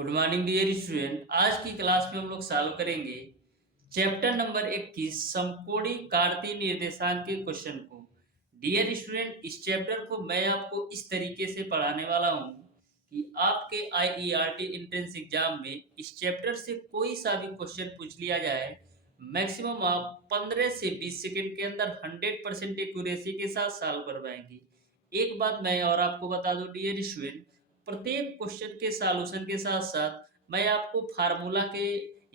Good morning dear student. आज की class में हम लोग सॉल्व करेंगे चैप्टर नंबर 21 समकोणी कार्तीय निर्देशांक के क्वेश्चन को। डियर स्टूडेंट, इस चैप्टर को मैं आपको इस तरीके से पढ़ाने वाला हूँ कि आपके आईईआरटी एंट्रेंस एग्जाम में इस चैप्टर से कोई सा भी क्वेश्चन पूछ लिया जाए, मैक्सिमम आप 15 से 20 सेकंड के अंदर 100% एक्यूरेसी के साथ सॉल्व कर पाएंगे। एक बात मैं और आपको बता दूं डियर स्टूडेंट, प्रत्येक क्वेश्चन के सॉल्यूशन के साथ साथ मैं आपको फार्मूला के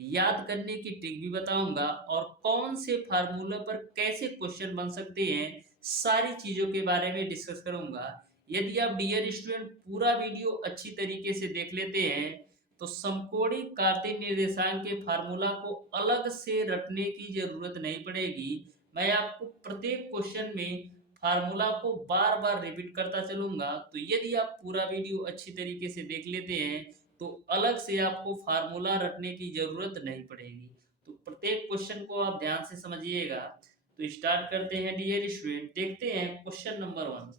याद करने की ट्रिक भी बताऊंगा और कौन से फार्मूला पर कैसे क्वेश्चन बन सकते हैं, सारी चीजों के बारे में डिस्कस करूंगा। यदि आप डियर स्टूडेंट पूरा वीडियो अच्छी तरीके से देख लेते हैं तो समकोणी कार्तीय निर्देशांक के फार्मूला को अलग से रटने की जरूरत नहीं पड़ेगी। मैं आपको प्रत्येक क्वेश्चन में फार्मूला को बार बार रिपीट करता चलूंगा, तो यदि आप पूरा वीडियो अच्छी तरीके से देख लेते हैं तो अलग से आपको फार्मूला रटने की जरूरत नहीं पड़ेगी। तो प्रत्येक क्वेश्चन को आप ध्यान से समझिएगा। तो स्टार्ट करते हैं डियर स्टूडेंट, देखते हैं क्वेश्चन नंबर 1।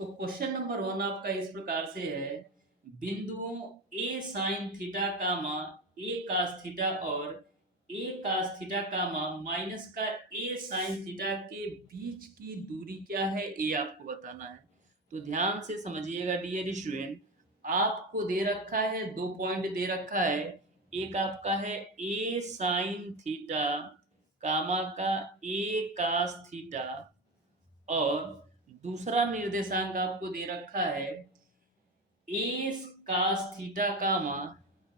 तो क्वेश्चन नंबर 1 आपका इस प्रकार से है, बिंदुओं ए साइन थीटा कामा ए कास थीटा और ए कास थीटा कामा माइनस का ए साइन थीटा के बीच की दूरी क्या है, ये आपको बताना है। तो ध्यान से समझिएगा डियर स्टूडेंट, आपको दे रखा है, दो पॉइंट दे रखा है। एक आपका है ए साइन थीटा कामा का ए कास थीटा, और दूसरा निर्देशांक आपको दे रखा है ए कास थीटा कामा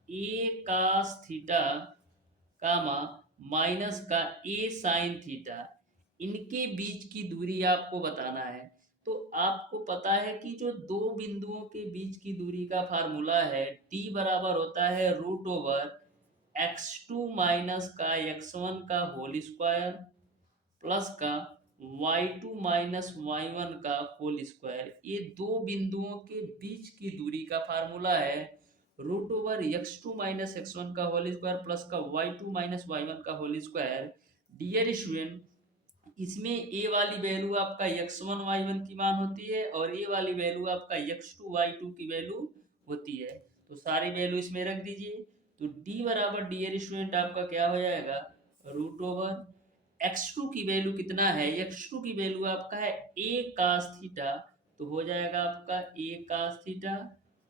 ए कास थीटा कामा माइनस का ए साइन थीटा। इनके बीच की दूरी आपको बताना है। तो आपको पता है कि जो दो बिंदुओं के बीच की दूरी का फार्मूला है, टी बराबर होता है रूट ओवर x2 माइनस का x1 का होल स्क्वायर प्लस का y2 माइनस y1 का होल स्क्वायर। ये दो बिंदुओं के बीच की दूरी का फार्मूला है root over x2 minus x1 का होल स्क्वायर प्लस का y2 माइनस y1 का होल स्क्वायर। डियर स्टूडेंट, इसमें a वाली वैल्यू आपका x1 y1 की मान होती है और a वाली वैल्यू आपका x2 y2 की वैल्यू होती है। तो सारी वैल्यू इसमें रख दीजिए। तो d बराबर डियर स्टूडेंट आपका क्या हो जाएगा, रूट ओवर x2 की वैल्यू कितना है, x2 की वैल्यू आपका है a cos थीटा, तो हो जाएगा आपका a cos थीटा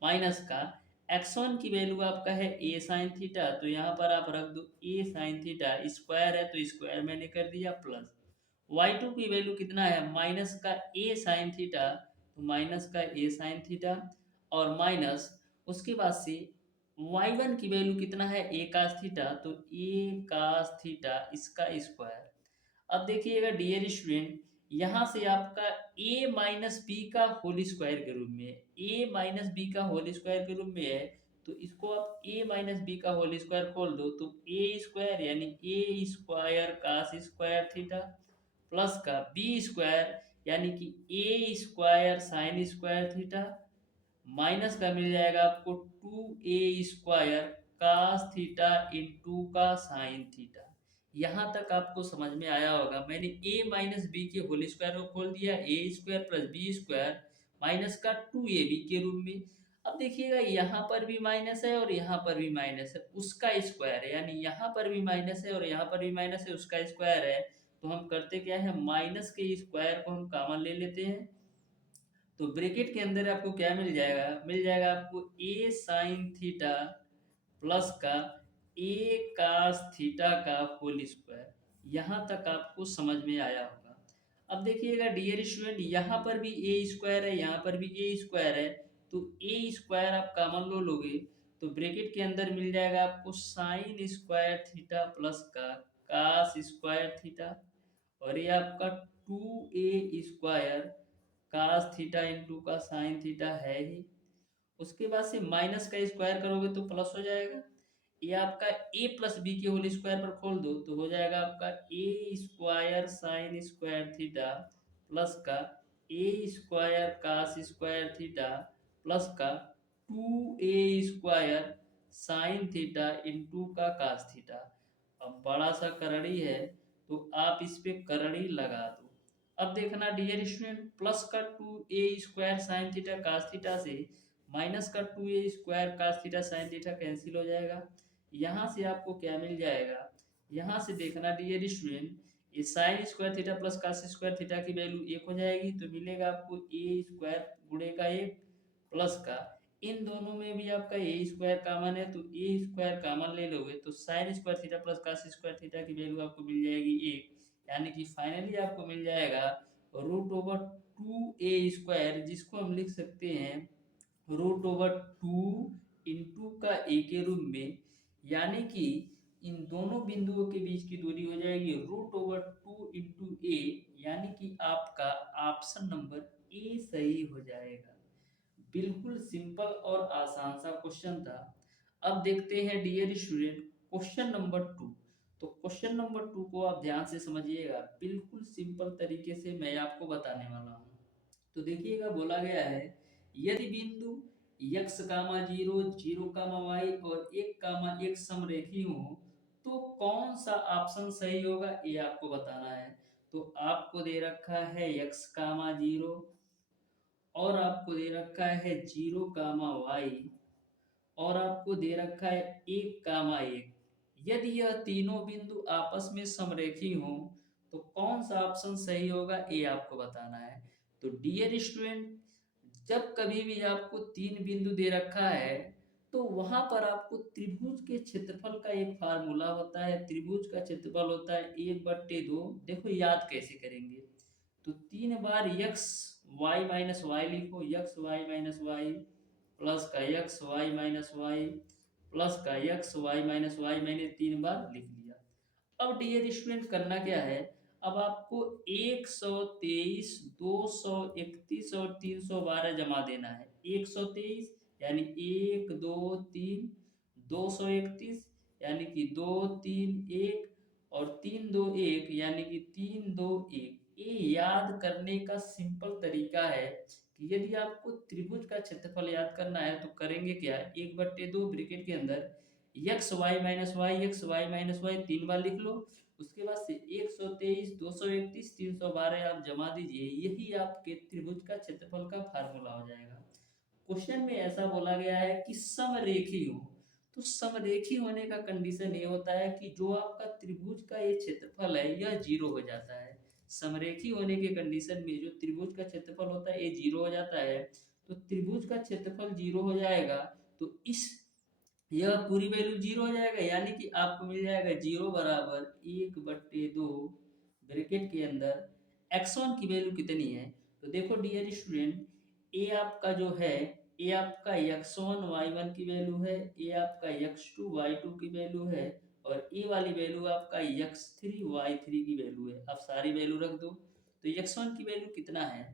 माइनस का x1 की वैल्यू आपका है a sin थीटा, तो यहाँ पर आप रख दो a sin थीटा, स्क्वायर है तो स्क्वायर मैंने कर दिया, प्लस y2 की वैल्यू कितना है माइनस का a sin थीटा, तो माइनस का a sin थीटा और माइनस उसके बाद से y1 की वैल्यू कितना है a cos थीटा, तो a cos थीटा इसका स्क्वायर। अब देखिएगा डियर स्टूडेंट, यहाँ से आपका a माइनस बी का होल स्क्वायर के रूप में है, a माइनस बी का होल स्क्वायर के रूप में है, तो इसको आप a माइनस बी का होल स्क्वायर खोल दो तो a स्क्वायर यानी a square cos square theta plus का बी स्क्वायर यानी कि A square sine square theta minus का मिल जाएगा आपको टू ए स्क्वायर कास थीटा इंटू का साइन थीटा। यहाँ तक आपको समझ में आया होगा। मैंने a माइनस बी के होल स्क्वायर को खोल दिया, A square plus B square minus का टू ए बी के रूप में। अब देखिएगा यहाँ पर भी माइनस है और यहाँ पर भी माइनस है, उसका स्क्वायर है, यानी यहाँ पर भी माइनस है और यहाँ पर भी माइनस है, उसका स्क्वायर है। तो हम करते क्या है, माइनस के स्क्वायर को हम कॉमन ले लेते हैं। तो ब्रैकेट के अंदर आपको क्या मिल जाएगा, मिल जाएगा आपको ए साइन थीटा प्लस का ए कास थीटा का होल स्क्वायर। यहाँ तक आपको समझ में आया होगा। अब देखिएगा डियर स्टूडेंट, यहाँ पर भी ए स्क्वायर है, यहाँ पर भी ए स्क्वायर है, तो ए स्क्वायर आप कॉमन लो लोगे तो ब्रैकेट के अंदर मिल जाएगा आपको साइन स्क्वायर थीटा प्लस का कास स्क्वायर थीटा, और ये आपका टू ए स्क्वायर कास थीटा इंटू का साइन थीटा है ही। उसके बाद से माइनस का स्क्वायर करोगे तो प्लस हो जाएगा। ये आपका a प्लस बी के होल स्क्वायर पर खोल दो तो हो जाएगा आपका A square sine square theta plus का A square cos square theta plus का टू ए स्क्वायर साइन थीटा इंटू का कास थीटा। अब बड़ा सा करड़ी है तो आप इस पे करड़ी लगा दो। अब देखना डियर स्टूडेंट, प्लस का टू ए square sine theta cos theta से माइनस का 2a² cos theta sin theta cancel हो जाएगा। यहाँ से आपको क्या मिल जाएगा, यहाँ से देखना डियर स्टूडेंट, ये sign square theta plus cos square theta की वैल्यू 1 हो जाएगी, तो मिलेगा आपको ए स्क्वायर गुणे का 1 प्लस का, इन दोनों में भी आपका ए स्क्वायर कॉमन है तो ए स्क्वायर कॉमन ले लोगे तो sign square theta plus cos square theta की वैल्यू आपको मिल जाएगी 1, यानी कि फाइनली आपको मिल जाएगा रूट ओवर 2a², जिसको हम लिख सकते हैं रूट ओवर 2 इंटू का ए के रूप में, यानी कि इन दोनों बिंदुओं के बीच की दूरी हो जाएगी रूट ओवर 2 इंटू ए, यानी कि आपका ऑप्शन नंबर ए सही हो जाएगा। बिल्कुल सिंपल और आसान सा क्वेश्चन था। अब देखते हैं डियर स्टूडेंट क्वेश्चन नंबर 2। तो क्वेश्चन नंबर 2 को आप ध्यान से समझिएगा, बिल्कुल सिंपल तरीके से मैं आपको बताने वाला हूँ। तो देखिएगा बोला गया है, यदि बिंदु x, 0, 0, y और 1, 1 समरेखी हो तो कौन सा ऑप्शन सही होगा, ये आपको बताना है। तो आपको दे रखा है x, 0 और आपको दे रखा है 0, y और आपको दे रखा है 1, 1। यदि यह तीनों बिंदु आपस में समरेखी हो तो कौन सा ऑप्शन सही होगा, ये आपको बताना है। तो डियर स्टूडेंट, जब कभी भी आपको तीन बिंदु दे रखा है तो वहां पर आपको त्रिभुज के क्षेत्रफल का एक फार्मूला होता है। त्रिभुज का क्षेत्रफल होता है 1/2। देखो याद कैसे करेंगे, तो 3 बार x y माइनस वाई लिखो, x y minus y plus का x y minus y plus का x y माइनस वाई, मैंने 3 बार लिख लिया। अब डियर स्टूडेंट करना क्या है, अब आपको 123, 231 और 312 जमा देना है। 123 यानी 1 2 3, 231 यानी कि 2 3 1 और 3 2 1 यानी कि 3 2 1। ये याद करने का सिंपल तरीका है कि यदि आपको त्रिभुज का क्षेत्रफल याद करना है तो करेंगे क्या, 1/2 ब्रैकेट के अंदर x y minus y, x y minus y 3 बार लिख लो। उसके बाद से 123, 231, 312 आप जमा दीजिए, यही आपके त्रिभुज का क्षेत्रफल का फार्मूला हो जाएगा। क्वेश्चन में ऐसा बोला गया है कि समरेखी हो, तो समरेखी होने का कंडीशन ये होता है कि जो आपका त्रिभुज का ये क्षेत्रफल है यह 0 हो जाता है। समरेखी होने के कंडीशन में जो त्रिभुज का क्षेत्रफल होता है ये 0 हो जाता है। तो त्रिभुज का क्षेत्रफल 0 हो जाएगा तो इस यह पूरी वैल्यू 0 हो जाएगा, यानी कि आपको मिल जाएगा 0 बराबर 1/2 ब्रैकेट के अंदर x1 की वैल्यू कितनी है। तो देखो डियर स्टूडेंट, ए आपका जो है, ए आपका x1 y1 की वैल्यू है, ए आपका x2 y2 की वैल्यू है और ए वाली वैल्यू आपका x3 y3 की वैल्यू है। आप सारी वैल्यू रख दो। तो x1 की वैल्यू कितना है,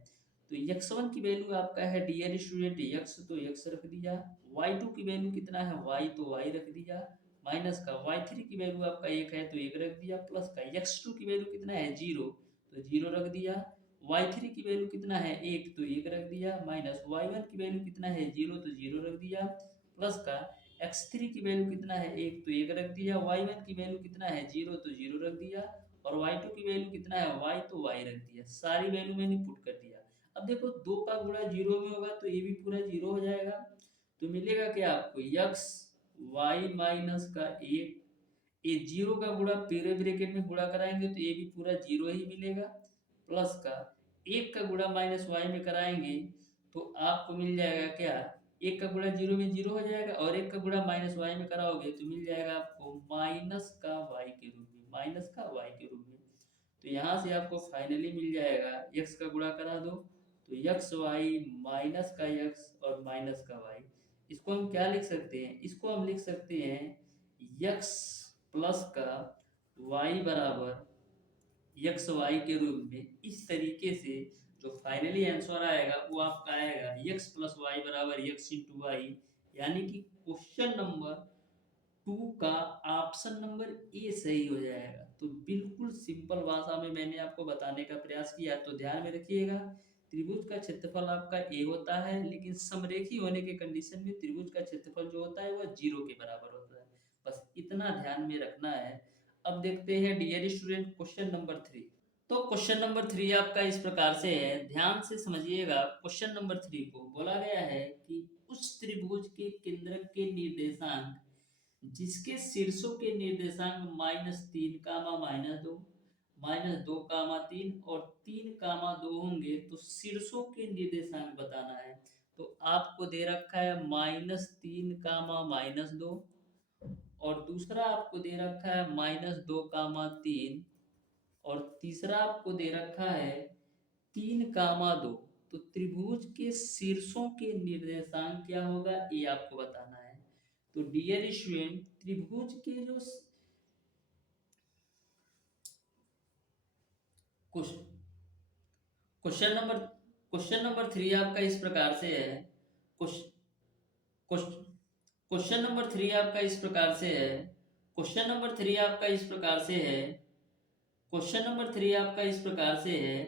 तो x1 की वैल्यू आपका है डियर स्टूडेंट x, तो x रख दिया। y2 की वैल्यू कितना है y, तो y रख दिया। माइनस का y3 की वैल्यू आपका 1 है तो 1 रख दिया। प्लस का x2 की वैल्यू कितना है 0, तो 0 रख दिया। y3 की वैल्यू कितना है 1, तो 1 रख दिया। माइनस y1 की वैल्यू कितना है 0, तो 0 रख दिया। प्लस का x3 की वैल्यू कितना है 1, तो 1 रख दिया। y1 की वैल्यू कितना है 0, तो 0 रख दिया। और y2 की वैल्यू कितना है y, तो y रख दिया। सारी वैल्यू मैंने पुट कर दिया। अब देखो 2 का गुणा 0 में होगा तो ये भी पूरा 0 हो जाएगा। तो मिलेगा क्या आपको x y माइनस का 1, ये 0 का गुणा पूरे ब्रैकेट में गुणा कराएंगे तो ये भी पूरा 0 ही मिलेगा। प्लस का 1 का गुणा माइनस वाई में कराएंगे तो आपको मिल जाएगा क्या, 1 का गुणा 0 में 0 हो जाएगा और 1 का गुणा माइनस वाई में कराओगे तो मिल जाएगा आपको माइनस का वाई के रूप में, माइनस का वाई के रूप में। तो यहाँ से आपको फाइनली मिल जाएगा, x का गुणा करा दो तो एक्स वाई माइनस का x और माइनस का y। इसको हम क्या लिख सकते हैं, इसको हम लिख सकते हैं x प्लस का y बराबर एक्स वाई के रूप में। इस तरीके से जो फाइनली आंसर आएगा वो आपका आएगा x प्लस वाई बराबर x इंटू वाई, यानी कि क्वेश्चन नंबर 2 का ऑप्शन नंबर ए सही हो जाएगा। तो बिल्कुल सिंपल भाषा में मैंने आपको बताने का प्रयास किया, तो ध्यान में रखिएगा त्रिभुज का क्षेत्रफल आपका ए होता है, लेकिन समरेखी होने के कंडीशन में त्रिभुज का क्षेत्रफल जो होता है वह 0 के बराबर होता है। बस इतना ध्यान में रखना है। अब देखते हैं डियर स्टूडेंट क्वेश्चन नंबर 3। तो क्वेश्चन नंबर 3 आपका इस प्रकार से है, ध्यान से समझिएगा। क्वेश्चन नंबर 3 को बोला गया है कि उस के निर्देशांक जिसके शीर्षों के निर्देशांक -3 कामा -2 -2 कामा 3 और 3 कामा 2 होंगे तो शीर्षों के निर्देशांक बताना है। तो आपको दे रखा है -3 कामा -2 और दूसरा आपको दे रखा है -2 कामा 3 और तीसरा आपको दे रखा है 3 कामा 2। तो त्रिभुज के शीर्षों के निर्देशांक क्या होगा ये आपको बताना है। तो डियर स्टूडेंट, त्रिभुज के जो क्वेश्चन नंबर क्वेश्चन नंबर 3 आपका इस प्रकार से है। क्वेश्चन नंबर 3 आपका इस प्रकार से है। क्वेश्चन नंबर 3 आपका इस प्रकार से है। क्वेश्चन नंबर 3 आपका इस प्रकार से है।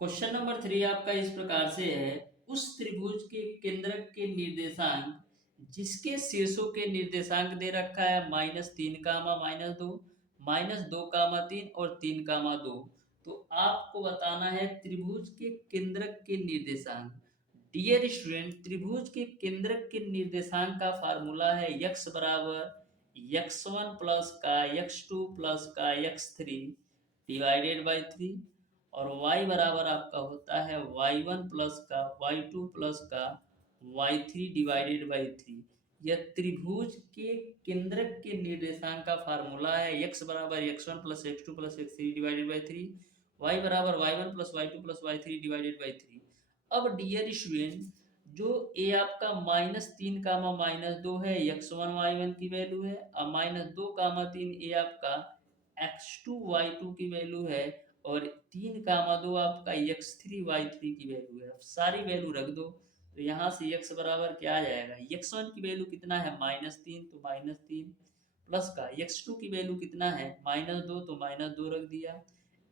क्वेश्चन नंबर 3 आपका इस प्रकार से है। उस त्रिभुज के केंद्रक के निर्देशांक जिसके शीर्षों के निर्देशांक दे रखा है -3 कामा -2 -2 कामा 3 और 3 कामा 2। तो आपको बताना है त्रिभुज के केंद्रक के निर्देशांक। डियर स्टूडेंट, त्रिभुज के केंद्रक के निर्देशांक का फार्मूला है x बराबर x1 प्लस का x2 प्लस का x3 डिवाइडेड बाई 3 और y बराबर आपका होता है y1 प्लस का y2 प्लस का y3 डिवाइडेड बाई 3। यह त्रिभुज के केंद्रक के निर्देशांक का फार्मूला है। x बराबर x1 plus x2 plus x3 divided by 3, y बराबर y1 plus y2 plus y3 divided by 3। अब डियर स्टूडेंट, जो ए आपका -3 कामा -2 है x1 y1 की वैल्यू है और -2 कामा 3 ए आपका x2 y2 की वैल्यू है और 3 कामा 2 आपका x3 y3 की वैल्यू है। अब सारी वैल्यू रख दो तो यहाँ से x बराबर क्या आ जाएगा, x1 की वैल्यू कितना है -3 तो -3 प्लस का x2 की वैल्यू कितना है -2 तो -2 रख दिया,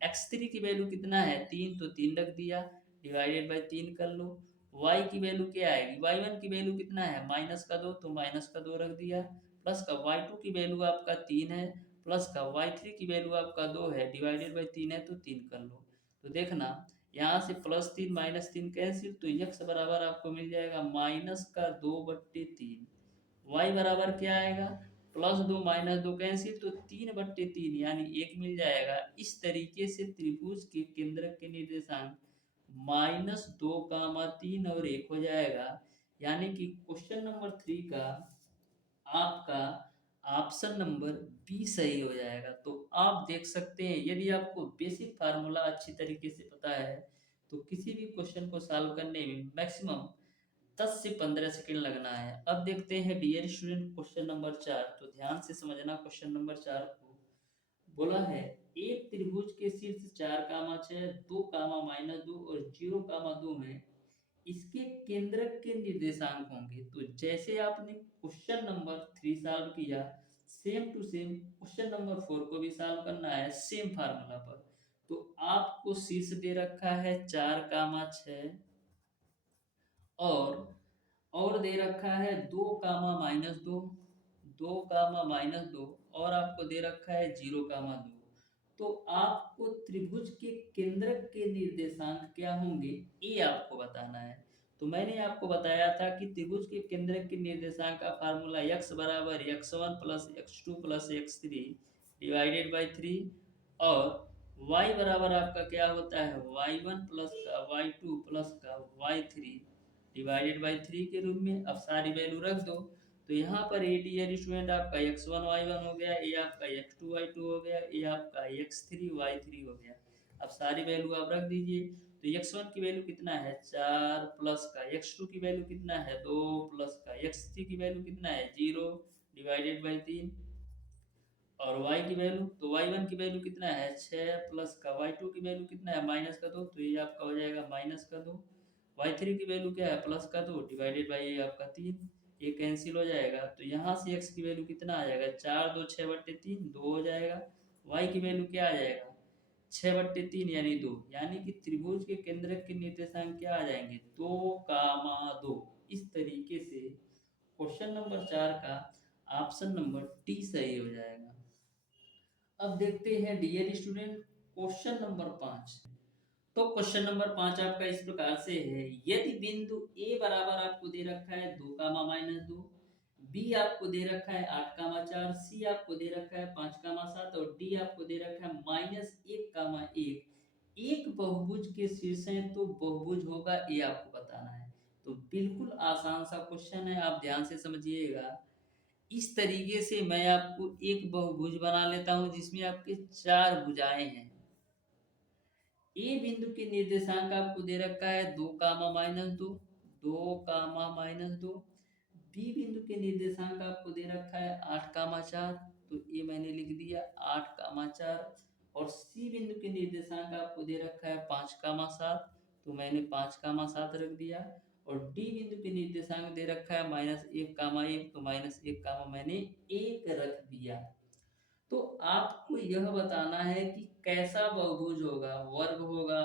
x3 की वैल्यू कितना है 3 तो 3 रख दिया डिवाइडेड बाई 3 कर लो। y की वैल्यू क्या आएगी, y1 की वैल्यू कितना है -2 तो -2 रख दिया प्लस का y2 की वैल्यू आपका 3 है प्लस का y3 की वैल्यू आपका 2 है डिवाइडेड बाई 3 है तो 3 कर लो। तो देखना यहाँ से +3 -3 कैंसिल तो x बराबर आपको मिल जाएगा -2/3। y बराबर क्या आएगा +2 -2 कैंसिल तो 3/3 यानी 1 मिल जाएगा। इस तरीके से त्रिभुज के केंद्रक के निर्देशांक -2 कामा 3 और 1 हो जाएगा। यानी कि क्वेश्चन नंबर 3 का आपका ऑप्शन नंबर बी सही हो जाएगा। तो आप देख सकते हैं यदि आपको बेसिक फार्मूला अच्छी तरीके से पता है तो किसी भी क्वेश्चन को सॉल्व करने में मैक्सिमम 10 से 15 सेकंड लगना है। अब देखते हैं डियर स्टूडेंट क्वेश्चन नंबर 4। तो ध्यान से समझना क्वेश्चन नंबर 4 को। बोला है एक त्रिभुज के शीर्ष 4 कामा 6 2 कामा -2 और 0 कामा 2 में इसके केंद्रक के निर्देशांक होंगे। तो जैसे आपने क्वेश्चन नंबर 3 सॉल्व किया same to same question number 4 को भी सॉल्व करना है सेम फार्मूला पर। तो आपको शीर्ष दे रखा है 4 कामा 6 और दे रखा है 2 कामा -2 2 कामा -2 और आपको दे रखा है 0 कामा 2। तो आपको त्रिभुज के केंद्रक के निर्देशांक क्या होंगे ये आपको बताना है। तो मैंने आपको बताया था कि त्रिभुज के केंद्रक के निर्देशांक का फार्मूला x बराबर x1 plus x2 plus x3 divided by 3 और y बराबर आपका क्या होता है y1 प्लस का y2 प्लस का y3 डिवाइडेड बाई 3 के रूप में। अब सारी वैल्यू रख दो तो यहाँ पर ए डियर स्टूडेंट आपका x1 y1 हो गया, ये आपका x2 y2 हो गया, ये आपका x3 y3 हो गया। अब सारी वैल्यू आप रख दीजिए तो x1 की वैल्यू कितना है 4 प्लस का x2 की वैल्यू कितना है 2 प्लस का x3 की वैल्यू कितना है 0 डिवाइडेड बाई 3 और y की वैल्यू तो y1 की वैल्यू कितना है 6 प्लस का y2 की वैल्यू कितना है -2 तो ये आपका हो जाएगा -2 y3 की वैल्यू क्या है +2 डिवाइडेड बाई ये आपका 3 ये कैंसिल हो जाएगा। तो यहाँ से x की वैल्यू कितना आ जाएगा 4 2 6/3 2 हो जाएगा। y की वैल्यू क्या आ जाएगा 6/3 यानी 2। यानी कि त्रिभुज के केंद्रक के निर्देशांक क्या आ जाएंगे 2 कामा 2। इस तरीके से क्वेश्चन नंबर 4 का ऑप्शन नंबर डी सही हो जाएगा। अब देखते हैं डियर स्टूडेंट क्वेश्चन नंबर 5। तो क्वेश्चन नंबर 5 आपका इस प्रकार से है, यदि बिंदु ए बराबर आपको दे रखा है 2 कामा माइनस 2, बी आपको दे रखा है 8 कामा 4, सी आपको दे रखा है 5 कामा 7 और डी आपको दे रखा है माइनस 1 कामा 1, एक बहुभुज के शीर्ष हैं तो बहुभुज होगा ये आपको बताना है। तो बिल्कुल आसान सा क्वेश्चन है, आप ध्यान से समझिएगा। इस तरीके से मैं आपको एक बहुभुज बना लेता हूं जिसमें आपके 4 भुजाएं हैं। ए बिंदु के निर्देशांक आपको दे रखा है 2 comma minus 2, 2 comma minus 2। B बिंदु के निर्देशांक आपको दे रखा है 8 कामा 4, तो ये मैंने लिख दिया 8 कामा 4। और सी बिंदु के निर्देशांक आपको दे रखा है 5 कामा 7, तो मैंने 5 कामा 7 रख दिया। और डी बिंदु के निर्देशांक दे रखा है माइनस 1 कामा 1, तो माइनस 1 कामा मैंने 1 रख दिया। तो आपको यह बताना है कि कैसा बहुभुज होगा, वर्ग होगा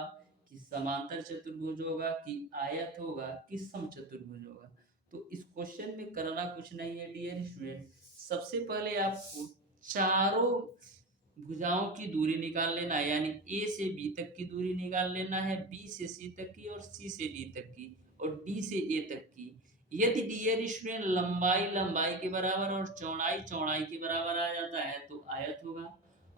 कि समांतर चतुर्भुज होगा कि आयत होगा कि समचतुर्भुज होगा। तो इस क्वेश्चन में करना कुछ नहीं है डियर स्टूडेंट, सबसे पहले आपको चारों भुजाओं की दूरी निकाल लेना है, यानी ए से बी तक की दूरी निकाल लेना है, बी से सी तक की और सी से डी तक की और डी से ए तक की। यदि डियर स्टूडेंट लंबाई लंबाई के बराबर और चौड़ाई चौड़ाई के बराबर आ जाता है तो आयत होगा,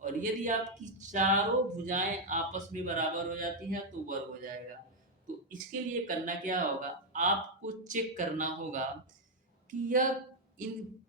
और यदि आपकी चारों भुजाएं आपस में बराबर हो जाती हैं तो वर्ग हो जाएगा। तो इसके लिए करना क्या होगा, आपको चेक करना होगा कि यह इन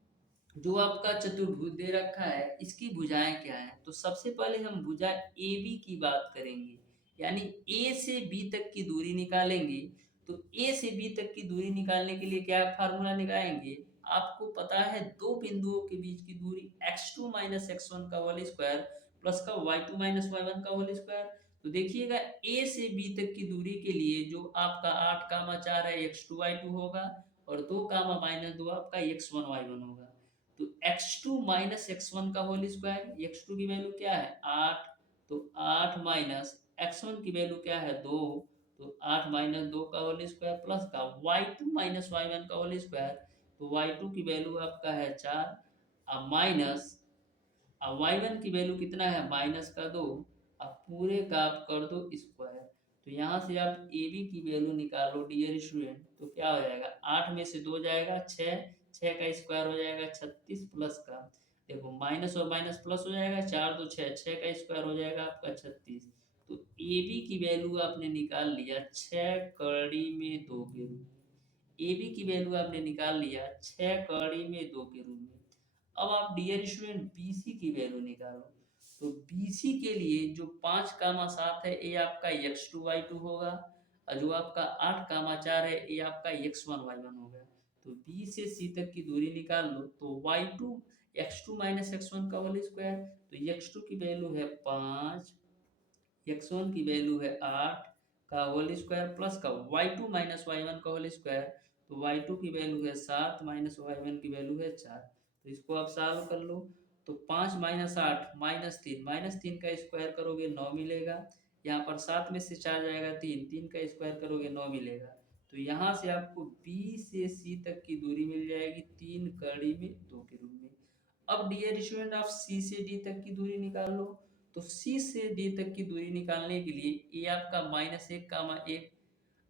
जो आपका चतुर्भुज दे रखा है इसकी भुजाएं क्या है। तो सबसे पहले हम भुजा ए बी की बात करेंगे, यानी ए से बी तक की दूरी निकालेंगे। तो ए से बी तक की दूरी निकालने के लिए क्या फार्मूला निकालेंगे, आपको पता है दो बिंदुओं के बीच की दूरी x2 माइनस x1 का होल स्क्वायर प्लस का y2 माइनस y1 का होल स्क्वायर। तो देखिएगा ए से बी तक की दूरी के लिए जो आपका 8 कामा 4 है x2 y2 होगा, और 2 कामा माइनस 2 आपका x1 y1 होगा। तो x2 माइनस x1 का होल स्क्वायर, x2 की वैल्यू क्या है 8, तो 8 माइनस x1 की वैल्यू क्या है 2, तो 8 माइनस 2 का होल स्क्वायर प्लस का y2 माइनस y1 का होल स्क्वायर, तो y2 की वैल्यू आपका है 4, अब माइनस अब y1 की वैल्यू कितना है माइनस का 2, अब पूरे का आप कर दो स्क्वायर। तो यहाँ से आप ए बी की वैल्यू निकालो डियर स्टूडेंट, तो क्या हो जाएगा 8 में से 2 जाएगा 6, 6 का स्क्वायर हो जाएगा 36 प्लस का, देखो माइनस और माइनस प्लस हो जाएगा 4 2 6, 6 का स्क्वायर हो जाएगा आपका 36। तो ए बी की वैल्यू आपने निकाल लिया 6 कड़ी में 2 के रूप में, ए बी की वैल्यू आपने निकाल लिया 6 कड़ी में 2 के रूप में। अब आप डियर स्टूडेंट बीसी की वैल्यू निकालो। तो बीसी के लिए जो 5 कामा 7 है ये आपका x2 y2 होगा, और जो आपका 8 कामा 4 है ये आपका x1 y1 होगा। तो बी से सी तक की दूरी निकाल लो, तो y2 x2 माइनस x1 का होल स्क्वायर, तो x2 की वैल्यू है 5, x1 की वैल्यू है 8 का होल स्क्वायर प्लस का y2 माइनस y1 का होल स्क्वायर, तो y2 की वैल्यू है 7 माइनस y1 की वैल्यू है 4। तो इसको आप सॉल्व कर लो, तो 5 माइनस 8 माइनस 3 का स्क्वायर करोगे 9 मिलेगा, यहाँ पर 7 में से 4 जाएगा 3, 3 का स्क्वायर करोगे 9 मिलेगा। तो यहाँ से आपको B से C तक की दूरी मिल जाएगी 3 कड़ी में 2 के रूप में। अब डियर स्टूडेंट आप C से D तक की दूरी निकाल लो। तो C से D तक की दूरी निकालने के लिए ये आपका माइनस 1 कामा 1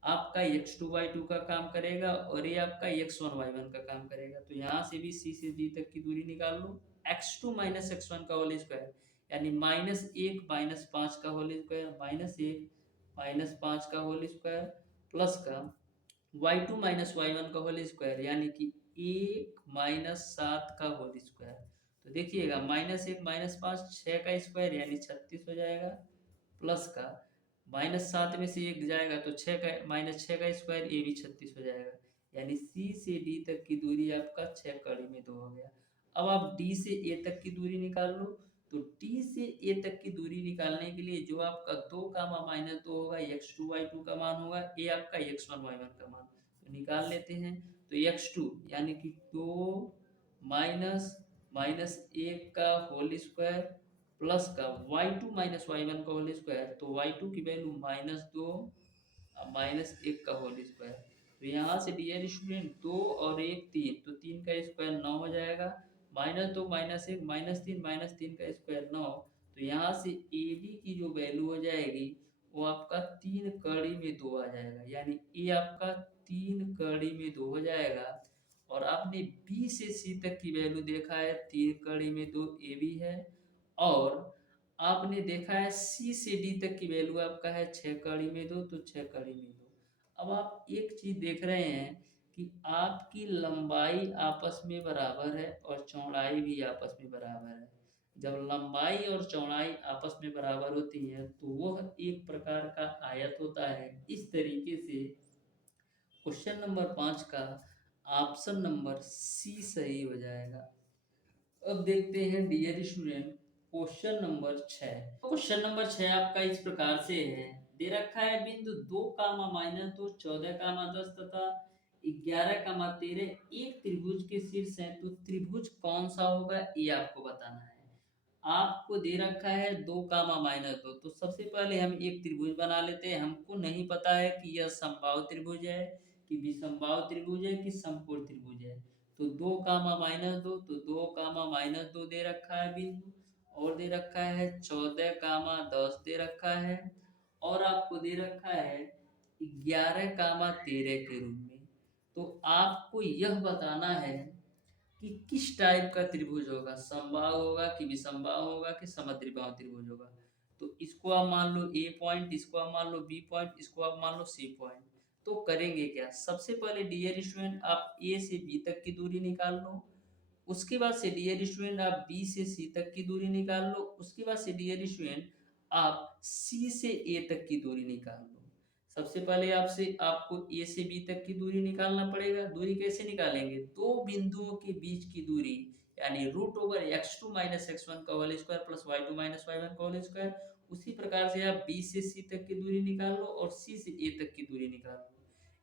आपका x2 y2 का काम करेगा और ये आपका x1 y1 का काम करेगा। तो यहाँ से भी C से D तक की दूरी निकाल लो, x2 माइनस x1 का होल स्क्वायर, यानी माइनस 1 माइनस 5 का होल स्क्वायर, माइनस 1 माइनस 5 का होल स्क्वायर प्लस का y2 माइनस y1 का होल स्क्वायर, यानी कि 1 माइनस 7 का होल स्क्वायर। तो देखिएगा माइनस 1 माइनस 5 6 का स्क्वायर यानी 36 हो जाएगा, प्लस का माइनस 7 में से 1 जाएगा तो 6 का माइनस 6 का स्क्वायर, ये भी 36 हो जाएगा। यानी सी से डी तक की दूरी आपका 6 कड़ी में 2 हो गया। अब आप डी से ए तक की दूरी निकाल लो। तो डी से ए तक की दूरी निकालने के लिए जो आपका 2 कामा माइनस 2 होगा x2 y2 का मान होगा, ये आपका x1 y1 का मान, तो निकाल लेते हैं। तो x2 यानी कि 2 माइनस माइनस 1 का होल स्क्वायर प्लस का y2 माइनस y1 का होल स्क्वायर, तो y2 की वैल्यू माइनस 2 माइनस 1 का होल स्क्वायर। तो यहाँ से डियर स्टूडेंट 2 और 1 3, तो 3 का स्क्वायर 9 हो जाएगा, माइनस 2 माइनस 1 माइनस 3 का स्क्वायर 9। तो यहाँ से ए बी की जो वैल्यू हो जाएगी वो आपका 3 कड़ी में 2 आ जाएगा, यानी ए आपका 3 कड़ी में 2 हो जाएगा। और आपने बी से सी तक की वैल्यू देखा है 3 कड़ी में 2 ए भी है, और आपने देखा है सी से डी तक की वैल्यू आपका है 6 कड़ी में 2, तो 6 कड़ी में 2। अब आप एक चीज़ देख रहे हैं कि आपकी लंबाई आपस में बराबर है और चौड़ाई भी आपस में बराबर है। जब लंबाई और चौड़ाई आपस में बराबर होती है तो वह एक प्रकार का आयत होता है। इस तरीके से क्वेश्चन नंबर 5 का ऑप्शन नंबर सी सही हो जाएगा। अब देखते हैं dear student question number 6। Question number 6 आपका इस प्रकार से है, दे रखा है बिंदु 2 कामा माइनस 2 14 कामा 10 तथा 11 कामा 13 एक त्रिभुज के शीर्ष है, तो त्रिभुज कौन सा होगा ये आपको बताना है। आपको दे रखा है 2 कामा माइनस 2, तो सबसे पहले हम एक त्रिभुज बना लेते हैं। हमको नहीं पता है कि यह समबाहु त्रिभुज है कि विषमबाहु त्रिभुज है कि समकोण त्रिभुज है। तो 2 कामा माइनस 2, तो 2 कामा माइनस 2 दे रखा है बिंदु, और दे रखा है 14 कामा 10 दे रखा है, और आपको दे रखा है 11 कामा 13 के रूप में। तो आपको यह बताना है कि किस टाइप का त्रिभुज होगा, समबाहु होगा कि विषमबाहु होगा कि समद्विबाहु त्रिभुज होगा। तो इसको आप मान लो ए पॉइंट, इसको आप मान लो बी पॉइंट, इसको आप मान लो सी पॉइंट। तो करेंगे क्या, सबसे पहले डियर स्टूडेंट आप ए से बी तक की दूरी निकाल लो। उसके बाद से डियर स्टूडेंट आप बी से सी तक की दूरी निकाल लो। उसके बाद से डियर स्टूडेंट आप सी से ए तक की दूरी निकाल लो। सबसे पहले आपसे आपको ए से बी तक की दूरी निकालना पड़ेगा। दूरी कैसे निकालेंगे, दो बिंदुओं के बीच की दूरी, यानी root over x2 minus x1 का whole square plus y2 minus y1 का होल स्क्वायर। उसी प्रकार से आप बी से सी तक की दूरी निकाल लो और सी से ए तक की दूरी निकाल लो।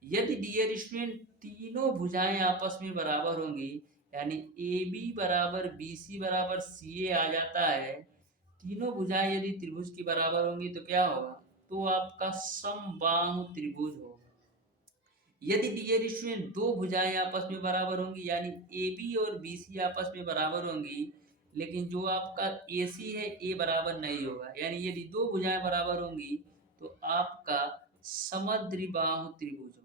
यदि डियर स्टूडेंट तीनों भुजाएं आपस में बराबर होंगी, यानी ए बी बराबर बी सी बराबर सी ए आ जाता है, तीनों भुजाएं यदि त्रिभुज की बराबर होंगी तो क्या होगा, तो आपका समबाहु त्रिभुज होगा। यदि डियर स्टूडेंट दो भुजाएं आपस में बराबर होंगी, यानी ए बी और बी सी आपस में बराबर होंगी, लेकिन जो आपका ए सी है ए बराबर नहीं होगा, यानी यदि दो भुजाएं बराबर होंगी तो आपका समद्विबाहु त्रिभुज होगा।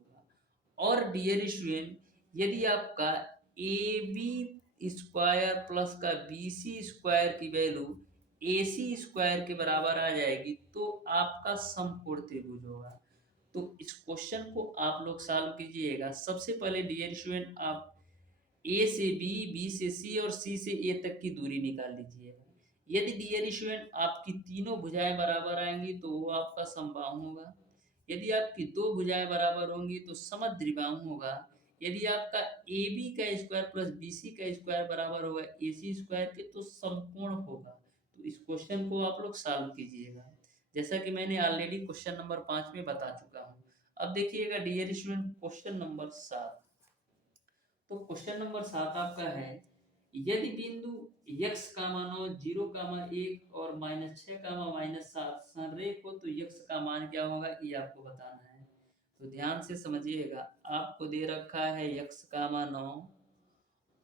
और डियर स्टूडेंट यदि आपका ए बी स्क्वायर प्लस का बी सी स्क्वायर की वैल्यू ए सी स्क्वायर के बराबर आ जाएगी तो आपका समकोण त्रिभुज होगा। तो इस क्वेश्चन को आप लोग सॉल्व कीजिएगा। सबसे पहले डियर स्टूडेंट आप ए से बी, बी से सी और सी से ए तक की दूरी निकाल लीजिएगा। यदि डियर स्टूडेंट आपकी तीनों भुजाएं बराबर आएंगी तो वो आपका समबाहु होगा। यदि आपकी दो भुजाएं बराबर होंगी तो समद्विबाहु होगा। यदि आपका ए बी का स्क्वायर प्लस बी सी का स्क्वायर बराबर होगा ए सी स्क्वायर के, तो समकोण होगा। तो इस क्वेश्चन को आप लोग सॉल्व कीजिएगा, जैसा कि मैंने ऑलरेडी क्वेश्चन नंबर 5 में बता चुका हूँ। अब देखिएगा डियर स्टूडेंट क्वेश्चन नंबर 7। तो क्वेश्चन नंबर 7 आपका है, यदि बिंदु x का मान 0 कामा 1 और -6 कामा -7 संरेख हो तो x का मान क्या होगा ये आपको बताना है। तो ध्यान से समझिएगा, आपको दे रखा है x का मान 9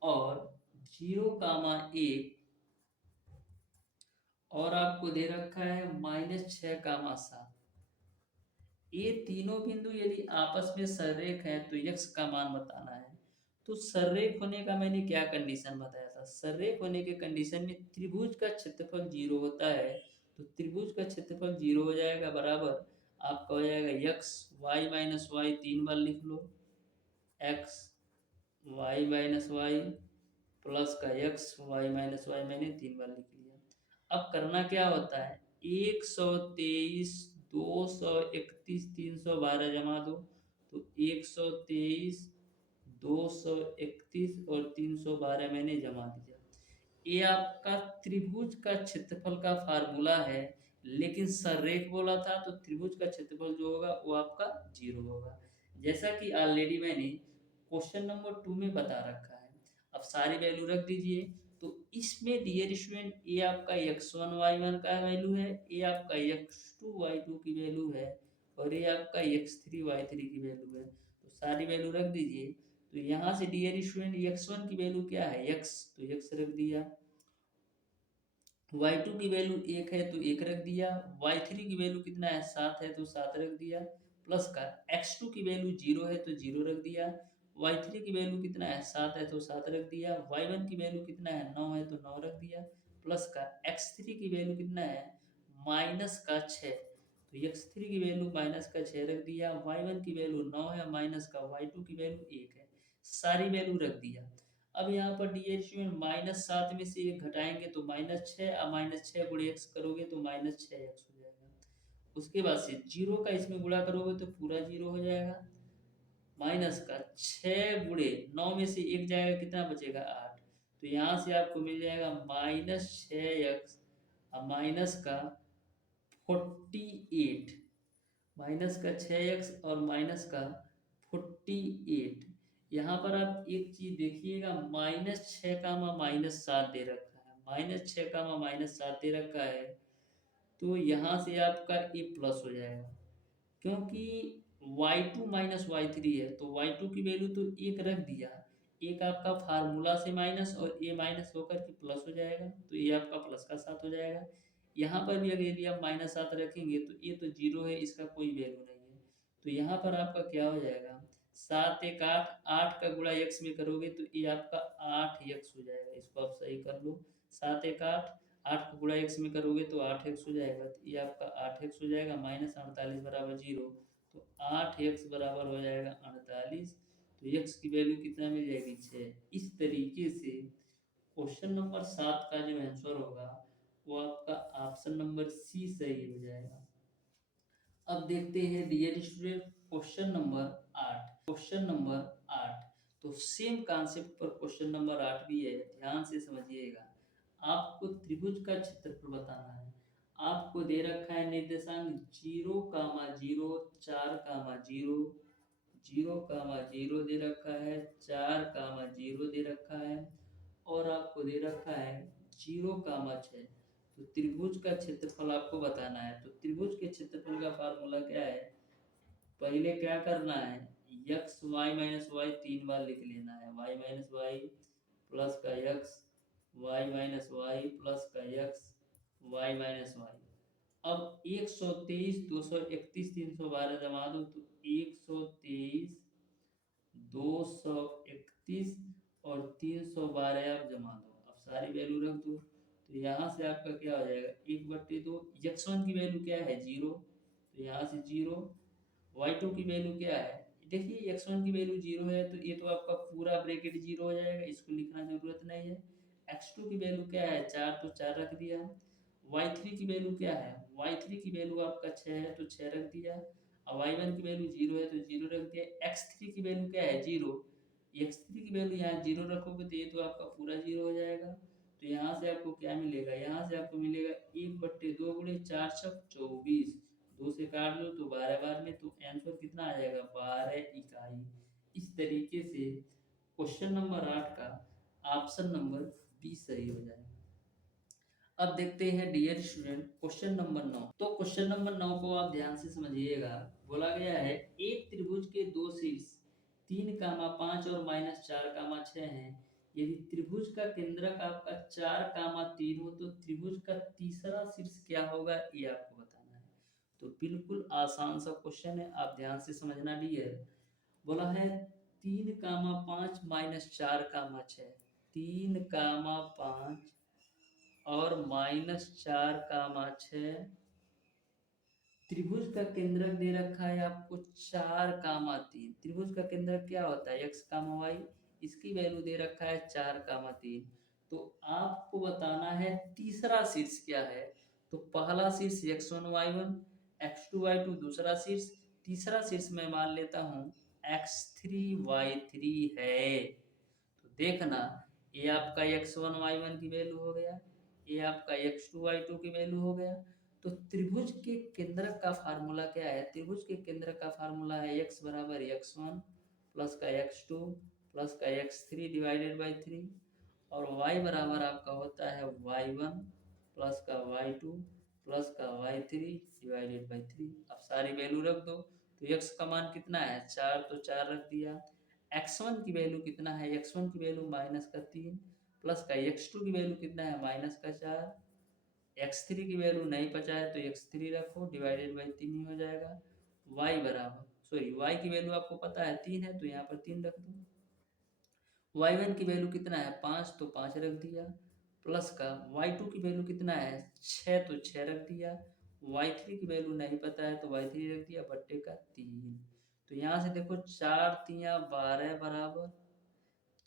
और 0 कामा 1, और आपको दे रखा है -6 कामा 7। ये तीनों बिंदु यदि आपस में संरेख हैं तो x का मान बताना है। तो संरेख होने का मैंने क्या कंडीशन बताया था, संरेख होने के कंडीशन में त्रिभुज का क्षेत्रफल 0 होता है, तो त्रिभुज का क्षेत्रफल 0 हो जाएगा, बराबर आपका हो जाएगा x y माइनस वाई 3 बार लिख लो, x y minus y plus का x y माइनस वाई मैंने 3 बार लिख लिया। अब करना क्या होता है, 123 231 312 जमा दो, तो 123 231 और 312 मैंने जमा दिया। ये आपका त्रिभुज का क्षेत्रफल का फार्मूला है, लेकिन संरेख बोला था तो त्रिभुज का क्षेत्रफल जो होगा वो आपका 0 होगा, जैसा कि ऑलरेडी मैंने क्वेश्चन नंबर 2 में बता रखा है। अब सारी वैल्यू रख दीजिए। तो इसमें डियर स्टूडेंट ये आपका x1 y1 का वैल्यू है, ये आपका x2 y2 की वैल्यू है, और ये आपका x3 y3 की वैल्यू है। तो सारी वैल्यू रख दीजिए। तो यहाँ से डियर स्टूडेंट x1 की वैल्यू क्या है x, तो x रख दिया, y2 की वैल्यू 1 है तो 1 रख दिया, y3 की वैल्यू कितना है 7 है तो 7 रख दिया, प्लस का x2 की वैल्यू 0 है तो 0 रख दिया, y3 की वैल्यू कितना है 7 है तो 7 रख दिया, y1 की वैल्यू कितना है 9 है तो 9 रख दिया, प्लस का x3 की वैल्यू कितना है माइनस का 6, तो x3 की वैल्यू माइनस का 6 रख दिया, y1 की वैल्यू 9 है, माइनस का y2 की वैल्यू 1 है, सारी वैल्यू रख दिया। अब यहाँ पर डियर स्टूडेंट -7 में से 1 घटाएंगे तो -6, अब -6 गुणे x करोगे तो -6x हो जाएगा। उसके बाद से जीरो का इसमें गुणा करोगे तो पूरा जीरो हो जाएगा, माइनस का 6 गुणे 9 में से 1 जाएगा, कितना बचेगा 8, तो यहाँ से आपको मिल जाएगा -6x माइनस का 48, माइनस का 6x और माइनस का 48। यहाँ पर आप एक चीज देखिएगा, -6 का -7 दे रखा है, -6 का -7 दे रखा है, तो यहाँ से आपका ये प्लस हो जाएगा, क्योंकि y2 माइनस y3 है तो y2 की वैल्यू तो 1 रख दिया, एक आपका फार्मूला से माइनस और ये माइनस होकर के प्लस हो जाएगा, तो ये आपका प्लस का 7 हो जाएगा। यहाँ पर भी अगर यदि आप -7 रखेंगे तो ये तो जीरो है, इसका कोई वैल्यू नहीं है, तो यहाँ पर आपका क्या हो जाएगा 7 1 8, 8 का गुणा x में करोगे तो ये आपका 8x हो जाएगा, इसको आप सही कर लो, 7 1 8, 8 का गुणा x में करोगे तो 8x हो जाएगा, तो ये आपका 8x हो जाएगा, -48 बराबर 0, तो 8x बराबर हो जाएगा 48, तो x की वैल्यू कितना मिल जाएगी 6। इस तरीके से क्वेश्चन नंबर 7 का जो आंसर होगा वो आपका ऑप्शन नंबर सी सही हो जाएगा। अब देखते हैं dear student question number 8, question number 8, तो सेम कॉन्सेप्ट पर क्वेश्चन नंबर 8 भी है, ध्यान से समझिएगा। आपको त्रिभुज का क्षेत्रफल बताना है, आपको दे रखा है निर्देशांक 0, 0, 4, 0, 0, 0 दे रखा है, 4, 0 दे रखा है, और आपको दे रखा है 0, 6। तो त्रिभुज का क्षेत्रफल आपको बताना है, तो त्रिभुज के क्षेत्रफल का फार्मूला क्या है, पहले क्या करना है x y माइनस वाई 3 बार लिख लेना है, y माइनस वाई प्लस का x, y minus y plus का x, y माइनस वाई। अब 123, 231, 312 जमा दो तो 123, 231 और 312 आप जमा दो, अब सारी वैल्यू रख दो, तो यहाँ से आपका क्या हो जाएगा 1/2, x1 की वैल्यू क्या है 0, तो यहाँ से 0, y2 की वैल्यू क्या है, देखिए x1 की वैल्यू 0 है तो ये तो आपका पूरा ब्रैकेट 0 हो जाएगा, इसको लिखना जरूरत नहीं है। x2 की वैल्यू क्या है 4, तो 4 रख दिया, y3 की वैल्यू क्या है, y3 की वैल्यू आपका 6 है तो 6 रख दिया, और y1 की वैल्यू 0 है तो 0 रख दिया, x3 की वैल्यू क्या है 0, x3 की वैल्यू यहाँ 0 रखोगे तो ये तो आपका पूरा 0 हो जाएगा, तो यहाँ से आपको क्या मिलेगा, यहाँ से आपको मिलेगा 1/2 गुणे 4 छक 24, 2 से काट दो तो 12 बार में, तो आंसर कितना आ जाएगा 12 इकाई। इस तरीके से क्वेश्चन नंबर 8 का ऑप्शन नंबर बी सही हो जाएगा। अब देखते हैं डियर स्टूडेंट क्वेश्चन नंबर 9, तो क्वेश्चन नंबर 9 को आप ध्यान से समझिएगा। बोला गया है एक त्रिभुज के दो शीर्ष 3, 5 और -4, 6 हैं, यदि त्रिभुज का केंद्रक आपका 4, 3 हो तो त्रिभुज का तीसरा शीर्ष क्या होगा, ये आपको बताना है। तो बिल्कुल आसान सा क्वेश्चन है, आप ध्यान से समझना डियर। बोला है 3, 5 -4, 6, 3, 5 और -4, 6, त्रिभुज का केंद्रक दे रखा है आपको 4, 3, त्रिभुज का केंद्रक क्या होता है x, y, इसकी वैल्यू दे रखा है 4, 3, तो आपको बताना है तीसरा शीर्ष क्या है, तो पहला शीर्ष x1 y1, x2 y2 दूसरा शीर्ष, तीसरा शीर्ष मैं मान लेता हूँ x3 y3 है, तो देखना ये आपका x1 y1 की वैल्यू हो गया, ये आपका x2 y2 की वैल्यू हो गया। तो त्रिभुज के केंद्रक का फार्मूला क्या है, त्रिभुज के केंद्रक का फार्मूला है x बराबर x1 प्लस का x2 प्लस का x3 डिवाइडेड बाई 3, और y बराबर आपका होता है y1 प्लस का y2 प्लस का y3 डिवाइडेड बाई 3। अब सारी वैल्यू रख दो, तो x का मान कितना है 4, तो 4 रख दिया, x1 की वैल्यू कितना है, x1 की वैल्यू -3 प्लस का x2 की वैल्यू कितना है -4, x3 की वैल्यू नहीं पता है तो x3 रखो, डिवाइडेड बाई 3 ही हो जाएगा। y बराबर, सॉरी y की वैल्यू आपको पता है 3 है तो यहाँ पर 3 रख दो। y1 की वैल्यू कितना है 5 तो 5 रख दिया, प्लस का y2 की वैल्यू कितना है 6 तो 6 रख दिया, y3 की वैल्यू नहीं पता है तो y3 रख दिया बट्टे का 3। तो यहाँ से देखो 4 तिया 12 बराबर,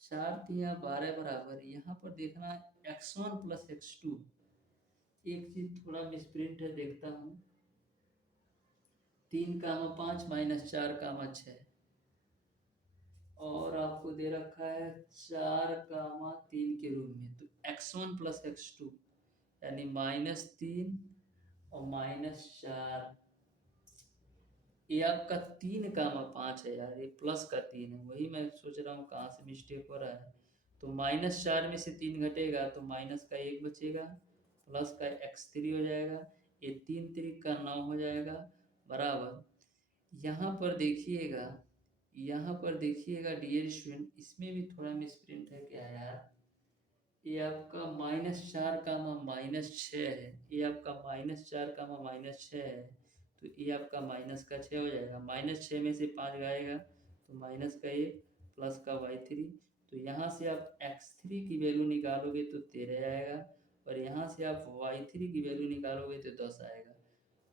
4 तिया 12 बराबर, यहाँ पर देखना है x1 प्लस x2। एक चीज थोड़ा मिसप्रिंट है, देखता हूँ। 3, 5 माइनस 4, 6 और आपको दे रखा है 4, 3 के रूप में, तो x1 प्लस x2 यानी -3 और -4। ये आपका 3, 5 है यार, ये प्लस का 3 है, वही मैं सोच रहा हूँ कहाँ से मिस्टेक हो रहा है। तो -4 में से 3 घटेगा तो माइनस का 1 बचेगा, प्लस का x3 हो जाएगा, ये 3 3 का 9 हो जाएगा बराबर। यहाँ पर देखिएगा, यहाँ पर देखिएगा डियर स्टूडेंट, इसमें भी थोड़ा मिसप्रिंट है क्या यार। ये आपका -4, -6 है, ये आपका -4, -6 है, तो ये आपका माइनस का 6 हो जाएगा। -6 में से 5 जाएगा तो माइनस का 1 प्लस का y3। तो यहाँ से आप x3 की वैल्यू निकालोगे तो 13 आएगा, और यहाँ से आप y3 की वैल्यू निकालोगे तो 10 आएगा।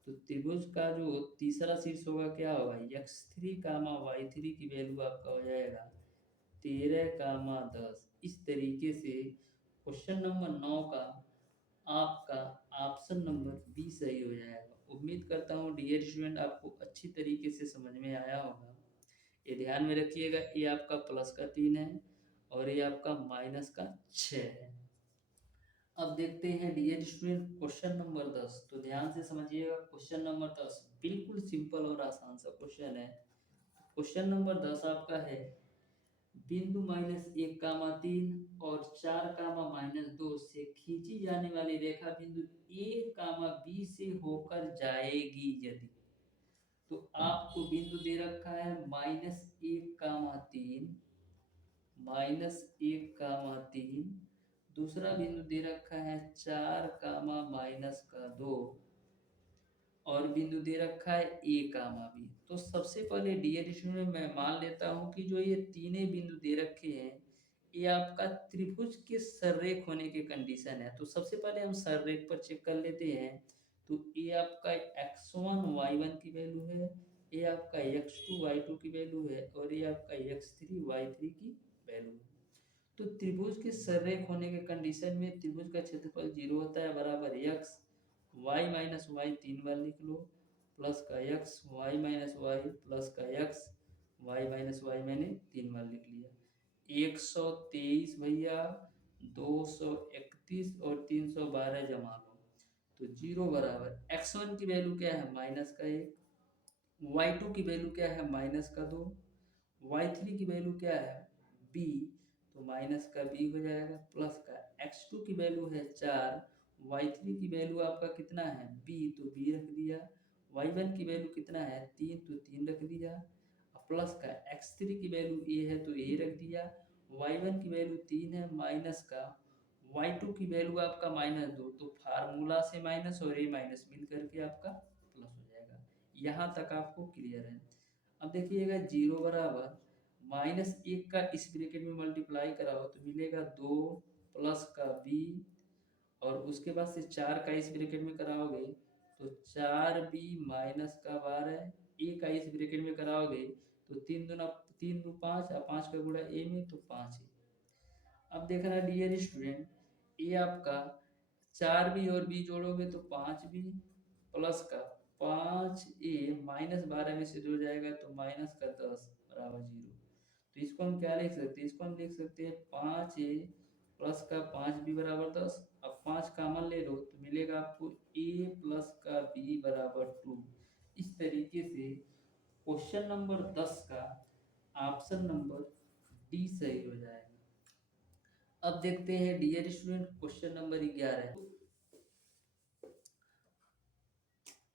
तो त्रिभुज का जो तीसरा शीर्ष होगा क्या होगा, x3 कामा y3 की वैल्यू आपका हो जाएगा 13, 10। इस तरीके से क्वेश्चन नंबर 9 का आपका ऑप्शन नंबर बी सही हो जाएगा। उम्मीद करता हूँ डियर स्टूडेंट आपको अच्छी तरीके से समझ में आया होगा। ये ध्यान में रखिएगा, ये आपका प्लस का 3 है और ये आपका माइनस का 6 है। अब देखते हैं डियर स्टूडेंट क्वेश्चन नंबर 10। तो ध्यान से समझिएगा, क्वेश्चन नंबर 10 बिल्कुल सिंपल और आसान सा क्वेश्चन है। क्वेश्चन नंबर 10 आपका है, बिंदु -1, 3 और 4, -2 से खींची जाने वाली रेखा बिंदु A, B से होकर जाएगी यदि। तो आपको बिंदु दे रखा है -1, 3, दूसरा बिंदु दे रखा है 4, -2 और बिंदु दे रखा है A, B। तो सबसे पहले डियर स्टूडेंट मैं मान लेता हूँ कि जो ये तीनों बिंदु दे रखे हैं ये आपका त्रिभुज के सररेख होने के कंडीशन है। तो सबसे पहले हम सररेख पर चेक कर लेते हैं। तो ये आपका x1 y1 की वैल्यू है, ये आपका x2 y2 की वैल्यू है, और ये आपका x3 y3 की वैल्यू है। तो त्रिभुज के सररेख होने के कंडीशन में त्रिभुज का क्षेत्रफल 0 होता है बराबर x y-y 3 बार लिख लो, प्लस का x y-y प्लस का x y-y मैंने 3 बार लिख लिया। 123 भैया, 231 और 312 जमा लो तो 0 बराबर x1 की वैल्यू क्या है -1, y2 की वैल्यू क्या है -2, y3 की वैल्यू क्या है b, तो माइनस का b हो जाएगा, प्लस का x2 की वैल्यू है 4, y3 की वैल्यू आपका कितना है b, तो b रख दिया, y1 की वैल्यू कितना है 3 तो 3 रख दिया, प्लस का x3 की वैल्यू a है तो a रख दिया, y1 की वैल्यू 3 है, माइनस का y2 की वैल्यू आपका -2, तो फार्मूला से माइनस और a माइनस मिल करके आपका प्लस हो जाएगा। यहाँ तक आपको क्लियर है। अब देखिएगा 0 बराबर -1 का इस ब्रैकेट में मल्टीप्लाई कराओ तो मिलेगा 2 प्लस का b, और उसके बाद से 4 का इस ब्रैकेट में कराओगे तो 4b माइनस का 12, a का इस ब्रैकेट में कराओगे तो 3 दूना 5 और 5 का गुणा a में तो 5 है। अब देखना डियर स्टूडेंट, ये आपका 4b और b जोड़ोगे तो 5b प्लस का 5a -12 में से 2 जाएगा तो माइनस का 10 बराबर 0। तो इसको हम क्या लिख सकते हैं, इसको हम लिख सकते हैं 5a प्लस का 5b बराबर 10। अब 5 कॉमन ले लो तो मिलेगा आपको a प्लस का b बराबर 2। इस तरीके से क्वेश्चन नंबर 10 का ऑप्शन नंबर डी सही हो जाएगा। अब देखते हैं डियर स्टूडेंट क्वेश्चन नंबर 11।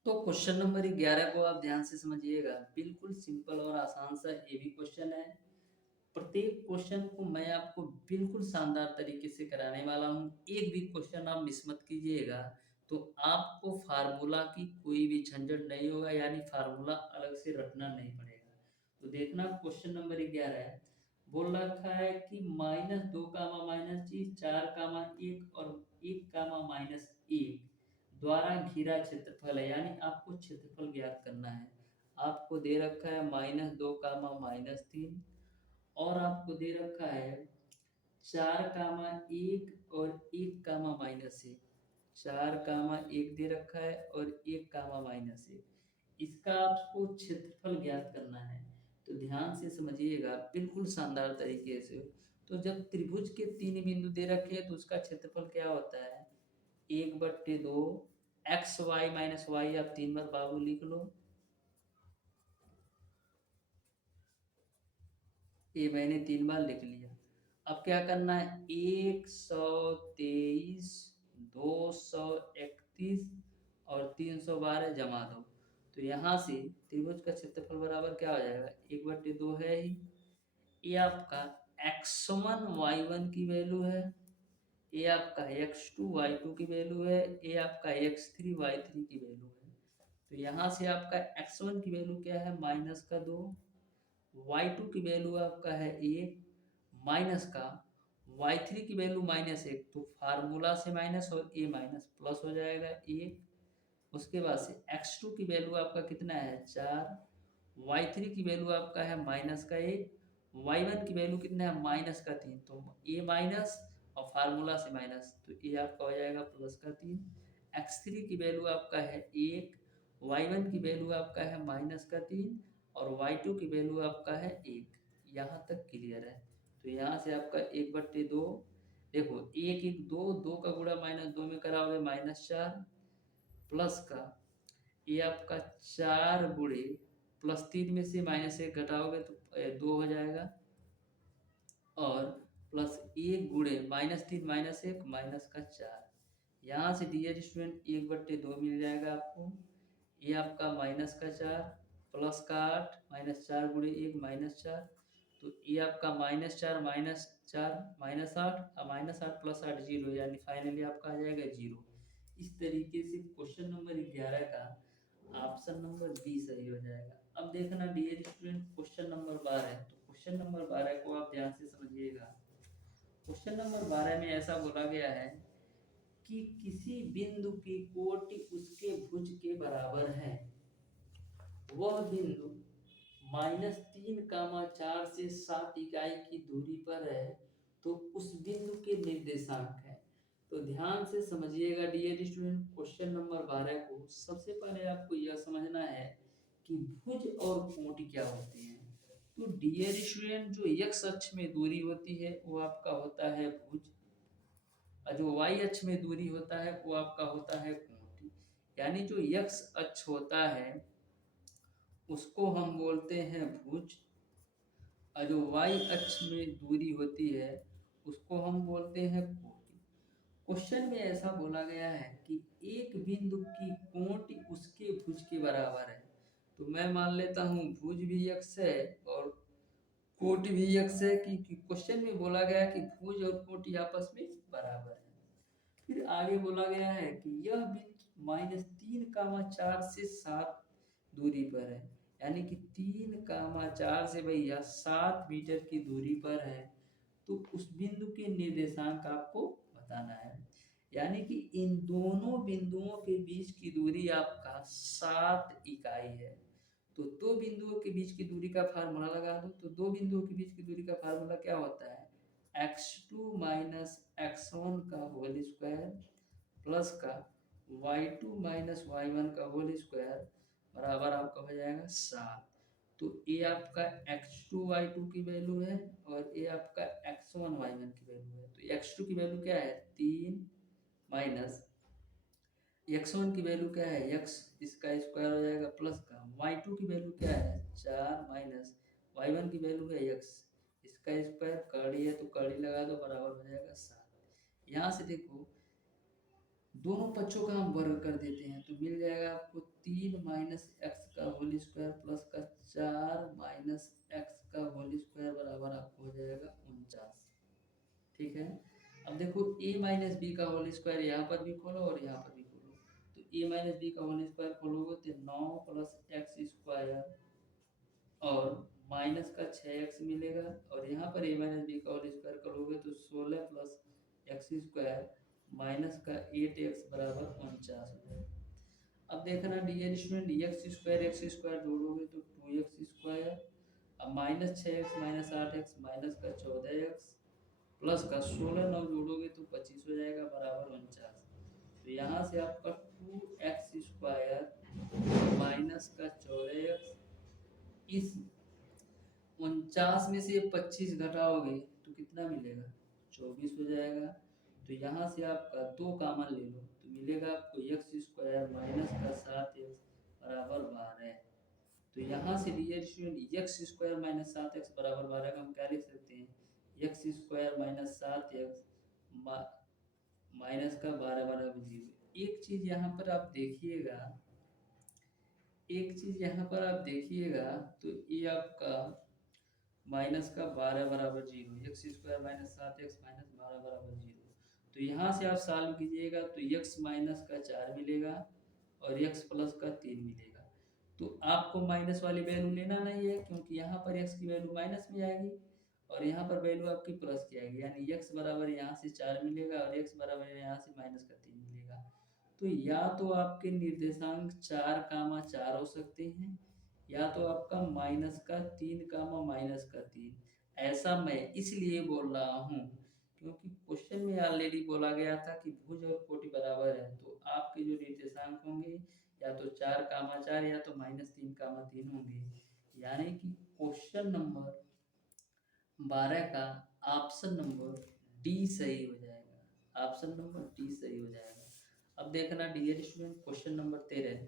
तो क्वेश्चन नंबर 11 को आप ध्यान से समझिएगा, बिल्कुल सिंपल और आसान सा ये भी क्वेश्चन है। प्रत्येक क्वेश्चन को मैं आपको बिल्कुल शानदार तरीके से कराने वाला हूँ, एक भी क्वेश्चन आप मिस मत कीजिएगा। तो आपको फार्मूला की कोई भी झंझट नहीं होगा, यानी फार्मूला अलग से रटना नहीं पड़ेगा। तो देखना क्वेश्चन नंबर 11 है, बोल रखा है कि -2 कामा -3 4 कामा 1 और 1 कामा -1 द्वारा घिरा क्षेत्रफल है, यानी आपको क्षेत्रफल ज्ञात करना है। आपको दे रखा है -2 कामा -3 और आपको दे रखा है 4 कामा 1 और 1 कामा -1, 4 कामा 1 दे रखा है और 1 कामा -1, इसका आपको क्षेत्रफल ज्ञात करना है। तो ध्यान से समझिएगा बिल्कुल शानदार तरीके से। तो जब त्रिभुज के 3 बिंदु दे रखे हैं तो उसका क्षेत्रफल क्या होता है, 1/2 एक्स वाई माइनस वाई, आप 3 बार बाबू लिख लो, ये मैंने 3 बार लिख लिया। अब क्या करना है, 123 231 और 312 जमा दो। तो यहाँ से त्रिभुज का क्षेत्रफल बराबर क्या हो जाएगा, 1/2 है ही। ये आपका x1 y1 की वैल्यू है, ये आपका x2 y2 की वैल्यू है, ये आपका x3 y3 की वैल्यू है। तो यहाँ से आपका x1 की वैल्यू क्या है, -2, y2 की वैल्यू आपका है 1, माइनस का y3 की वैल्यू -1, तो फार्मूला से माइनस और a माइनस प्लस हो जाएगा 1। उसके बाद से x2 की वैल्यू आपका कितना है 4, y3 की वैल्यू आपका है -1, y1 की वैल्यू कितना है -3, तो a माइनस और फार्मूला से माइनस, तो a आपका हो जाएगा +3। x3 की वैल्यू आपका है 1, y1 की वैल्यू आपका है -3 और y2 की वैल्यू आपका है 1। यहाँ तक क्लियर है। तो यहाँ से आपका 1/2, देखो 1 1 2, 2 का गुणा -2 में कराओगे -4, प्लस का ये आपका 4 गुणे +3 में से -1 घटाओगे तो 2 हो जाएगा, और प्लस 1 गुणे -3 -1 माइनस का 4। यहाँ से डियर स्टूडेंट 1/2 मिल जाएगा आपको, ये आपका -4 प्लस का 8 -4 गुणे 1 -4, तो ये आपका -4 -4 -8 और -8 + 8 0, यानी फाइनली आपका आ जाएगा 0। इस तरीके से क्वेश्चन नंबर 11 का ऑप्शन नंबर बी सही हो जाएगा। अब देखना डियर स्टूडेंट क्वेश्चन नंबर 12 है, तो क्वेश्चन नंबर 12 को आप ध्यान से समझिएगा। क्वेश्चन नंबर 12 में ऐसा बोला गया है कि किसी बिंदु की कोटि उसके भुज के बराबर है, वह बिंदु -3, 4 से 7 इकाई की दूरी पर है, तो उस बिंदु के निर्देशांक है। तो ध्यान से समझिएगा डियर स्टूडेंट क्वेश्चन नंबर 12 को। सबसे पहले आपको यह समझना है कि भुज और कोटि क्या होते हैं। तो डियर स्टूडेंट जो x अक्ष में दूरी होती है वो आपका होता है भुज, और जो y अक्ष में दूरी होता है वो आपका होता है कोटि। यानी जो x अक्ष होता है उसको हम बोलते हैं भुज, और जो y अक्ष में दूरी होती है उसको हम बोलते हैं कोटि। क्वेश्चन में ऐसा बोला गया है कि एक बिंदु की कोटि उसके भुज के बराबर है। तो मैं मान लेता हूँ भुज भी x है और कोटि भी x है, कि क्वेश्चन में बोला गया है कि भुज और कोटि आपस में बराबर है। फिर आगे बोला गया है कि यह बिंदु -3, 4 से 7 दूरी पर है, यानी कि 3, 4 से भैया 7 मीटर की दूरी पर है, तो उस बिंदु के निर्देशांक आपको बताना है। यानी कि इन दोनों बिंदुओं के बीच की दूरी आपका 7 इकाई है। तो दो बिंदुओं के बीच की दूरी का फार्मूला लगा दो, तो दो बिंदुओं के बीच की दूरी का फार्मूला क्या होता है, x2 - x1 का होल स्क्वायर प्लस का y2 - y1 का होल स्क्वायर बराबर आपका हो जाएगा 7। तो ये आपका x2 y2 की वैल्यू है और ये आपका x1 y1 की वैल्यू है। तो x2 की वैल्यू क्या है 3 माइनस x1 की वैल्यू क्या है x, इसका स्क्वायर हो जाएगा प्लस का y2 की वैल्यू क्या है 4 माइनस y1 की वैल्यू है x, इसका स्क्वायर कड़ी है तो कड़ी लगा दो बराबर हो जाएगा 7। यहाँ से देखो दोनों पक्षों का हम वर्ग कर देते हैं तो मिल जाएगा आपको 3 माइनस एक्स का होल स्क्वायर प्लस का 4 माइनस एक्स का होल स्क्वायर बराबर आपको हो जाएगा 49। ठीक है। अब देखो a माइनस बी का होल स्क्वायर यहाँ पर भी खोलो और यहाँ पर भी खोलो, ए माइनस बी का होल स्क्वायर खोलोगे तो 9 प्लस एक्स स्क्वायर और माइनस का 6x मिलेगा, और यहाँ पर ए माइनस बी का होल स्क्वायर करोगे तो 16 प्लस एक्स स्क्वायर माइनस का 8x बराबर 49 हो जाएगा। अब देखना डियर स्टूडेंट, एक्स स्क्वायर जोड़ोगे तो 2x स्क्वायर, अब minus 6x minus 8x minus का 14x प्लस का 16 9 जोड़ोगे तो 25 हो जाएगा बराबर 49। तो यहाँ से आपका 2x स्क्वायर माइनस का 14x, इस 49 में से 25 घटाओगे तो कितना मिलेगा, 24 हो जाएगा। तो यहाँ से आपका 2 कॉमन ले लो तो मिलेगा आपको एक्स स्क्वायर माइनस का 7x बराबर 12। तो यहाँ से dear student x square minus 7x बराबर 12 का हम क्या लिख सकते हैं, x square minus 7x minus का 12 बराबर 0। एक चीज़ यहाँ पर आप देखिएगा, तो ये आपका माइनस का 12 बराबर 0, x square minus 7x minus 12 बराबर 0। तो यहाँ से आप सॉल्व कीजिएगा तो x माइनस का 4 मिलेगा और x प्लस का 3 मिलेगा। तो आपको माइनस वाली वैल्यू लेना नहीं है क्योंकि यहाँ पर x की वैल्यू माइनस में आएगी और यहाँ पर वैल्यू आपकी प्लस की आएगी, यानी x बराबर यहाँ से 4 मिलेगा और x बराबर यहाँ से माइनस का 3 मिलेगा। तो या तो आपके निर्देशांक 4 कामा 4 हो सकते हैं, या तो आपका माइनस का 3 कामा माइनस का 3। ऐसा मैं इसलिए बोल रहा हूँ क्योंकि क्वेश्चन में ऑलरेडी बोला गया था कि भुज और कोटि बराबर है, तो आपके जो निर्देशांक होंगे या तो 4 कामा 4 या तो माइनस 3 कामा 3 होंगे, यानी कि क्वेश्चन नंबर 12 का ऑप्शन नंबर डी सही हो जाएगा, ऑप्शन नंबर डी सही हो जाएगा। अब देखना डियर स्टूडेंट क्वेश्चन नंबर 13।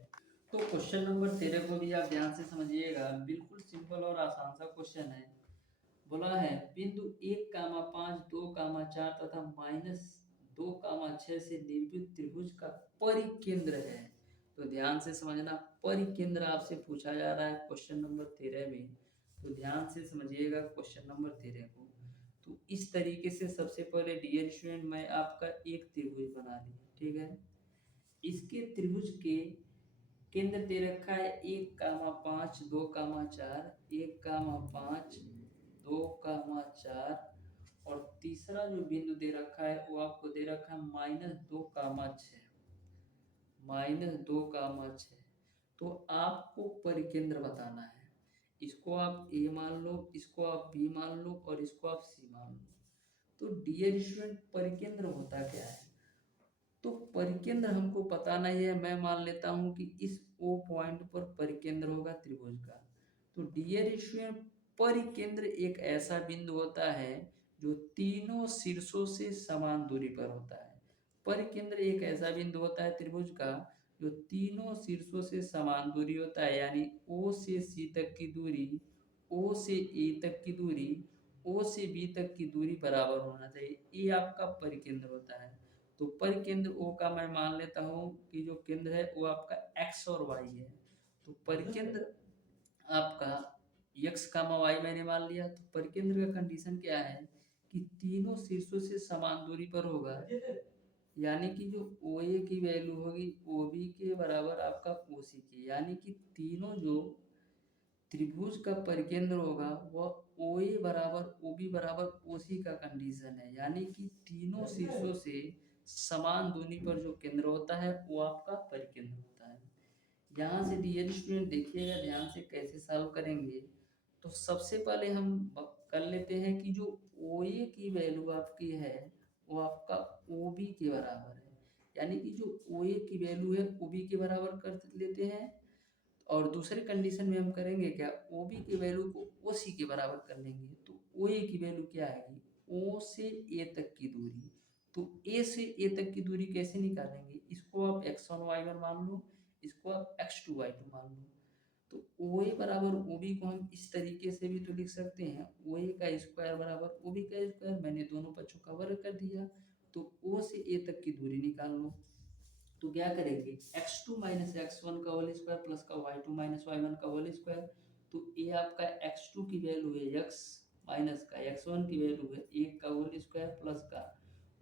तो क्वेश्चन नंबर 13 को भी आप ध्यान से समझिएगा, बिल्कुल सिंपल और आसान सा क्वेश्चन है। बोला है बिंदु 1 कामा 5 2 कामा 4 तथा माइनस 2 कामा 6 से निर्मित त्रिभुज का परिकेंद्र है। तो ध्यान से समझना, परिकेंद्र आपसे पूछा जा रहा है क्वेश्चन नंबर 13 में, तो ध्यान से समझिएगा क्वेश्चन नंबर 13 को। तो इस तरीके से सबसे पहले डियर स्टूडेंट मैं आपका एक त्रिभुज बना ली, ठीक है। इसके त्रिभुज के केंद्र दे रखा है 1 कामा 5 2 कामा 4, 1 कामा 5 2 कामा 4, और तीसरा जो बिंदु दे रखा है वो आपको दे रखा है -2 कामा 6, -2 कामा 6। तो आपको परिकेंद्र बताना है, इसको आप ए मान लो, इसको आप बी मान लो और इसको आप सी मान लो। तो डियर स्टूडेंट परिकेंद्र होता क्या है, तो परिकेंद्र हमको पता नहीं है, मैं मान लेता हूं कि इस O पॉइंट पर परिकेंद्र होगा त्रिभुज का। तो डियर स्टूडेंट परिकेंद्र एक ऐसा बिंदु होता है जो तीनों शीर्षों से समान दूरी पर होता है। परिकेंद्र एक ऐसा बिंदु होता है त्रिभुज का जो तीनों शीर्षों से समान दूरी होता है, यानी O से C तक की दूरी, O से A तक की दूरी, O से B तक की दूरी बराबर होना चाहिए, ये आपका परिकेंद्र होता है। तो परिकेंद्र O का मैं मान लेता हूँ कि जो केंद्र है वो आपका x और y है। तो परिकेंद्र आपका x कामा y मैंने मान लिया। तो परिकेंद्र का कंडीशन क्या है कि तीनों शीर्षों से समान दूरी पर होगा, यानी कि जो OA की वैल्यू होगी OB के बराबर आपका OC की, यानी कि तीनों जो त्रिभुज का परिकेंद्र होगा वह OA बराबर OB बराबर OC का कंडीशन है, यानी कि तीनों शीर्षों से समान दूरी पर जो केंद्र होता है वो आपका परिकेंद्र होता है। यहाँ से डियर स्टूडेंट देखिएगा ध्यान से कैसे सॉल्व करेंगे। तो सबसे पहले हम कर लेते हैं कि जो OA की वैल्यू आपकी है वो आपका OB के बराबर है, यानी कि जो OA की वैल्यू है OB के बराबर कर लेते हैं, और दूसरे कंडीशन में हम करेंगे क्या, OB की वैल्यू को OC के बराबर कर लेंगे। तो OA की वैल्यू क्या आएगी, O से A तक की दूरी। तो A से A तक की दूरी कैसे निकालेंगे, इसको आप x1 y1 मान लो, इसको आप x2 y2 मान लो। तो OA बराबर OB को हम इस तरीके से भी तो लिख सकते हैं, OA का स्क्वायर बराबर OB का स्क्वायर, मैंने दोनों पक्षों का वर्ग कर दिया। तो O से A तक की दूरी निकाल लो। तो क्या करेंगे, x2 माइनस x1 का होल स्क्वायर प्लस का y2 माइनस y1 का होल स्क्वायर। तो ये आपका x2 की वैल्यू है x माइनस का x1 की वैल्यू है 1 का होल स्क्वायर प्लस का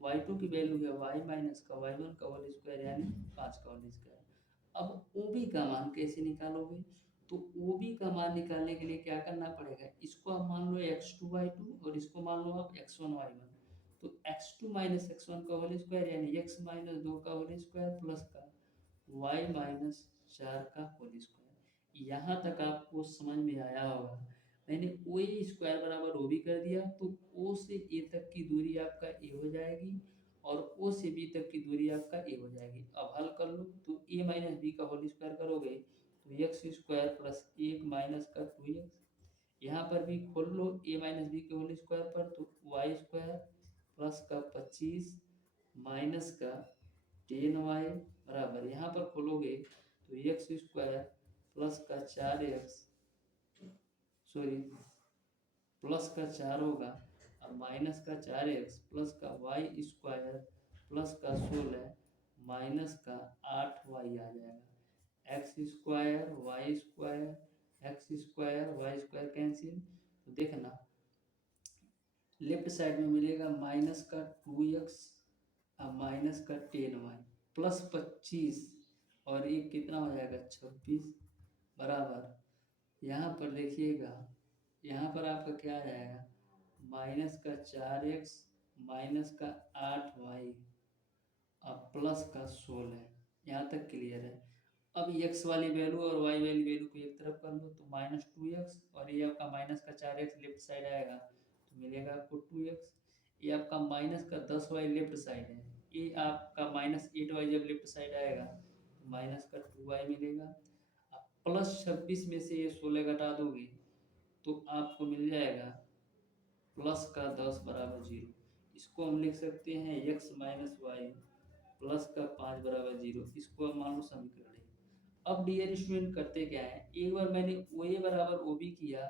y2 की वैल्यू है y माइनस का y1 का होल स्क्वायर, यानी 5 का होल स्क्वायर। अब OB का मान कैसे निकालोगे? तो OB का मान निकालने के लिए क्या करना पड़ेगा? इसको आप मान लो x2/2 और इसको मान लो आप x1/1। तो x2 माइनस x1 का होल स्क्वायर यानी x माइनस 2 का होल स्क्वायर प्लस का y माइनस 4 का होल स्क्वायर। यहाँ तक आपको समझ में आया होगा। मैंने ओ ए स्क्वायर बराबर ओ बी कर दिया, तो ओ से ए तक की दूरी आपका ए हो जाएगी और ओ से बी तक की दूरी आपका ए हो जाएगी। अब हल कर लो, तो ए माइनस बी का होल स्क्वायर करोगे तो एक्स स्क्वायर प्लस एक माइनस का 2x। यहाँ पर भी खोल लो ए माइनस बी के होल स्क्वायर पर, तो वाई स्क्वायर प्लस का 25 माइनस का 10y बराबर, यहाँ पर खोलोगे तो एक्स स्क्वायर प्लस का 4x, सॉरी प्लस का 4 होगा, अब माइनस का 4x प्लस का वाई स्क्वायर प्लस का 16 माइनस का 8y आ जाएगा। X square y square x square y square cancel, तो देखना लेफ्ट साइड में मिलेगा माइनस का 2x माइनस का 10y प्लस 25 और ये कितना हो जाएगा 26 बराबर, यहाँ पर देखिएगा, यहाँ पर आपका क्या आ जाएगा माइनस का 4x माइनस का 8y अब प्लस का 16। यहाँ तक क्लियर है। अब x वाली वैल्यू और y वाली वैल्यू को एक तरफ कर लो, तो -2x और ये आपका माइनस का 4x लेफ्ट साइड आएगा तो मिलेगा आपको 2x। ये आपका माइनस का 10y लेफ्ट साइड है, ये आपका -8y जब लेफ्ट साइड आएगा तो माइनस का 2y मिलेगा। अब प्लस 26 में से ये 16 घटा दोगे तो आपको मिल जाएगा प्लस का 10 बराबर 0। इसको हम लिख सकते हैं x माइनस वाई प्लस का 5 बराबर 0। इसको हम मान लो समीकरण है। अब डियर स्टूडेंट करते क्या है, एक बार मैंने ओ ए बराबर ओ बी किया,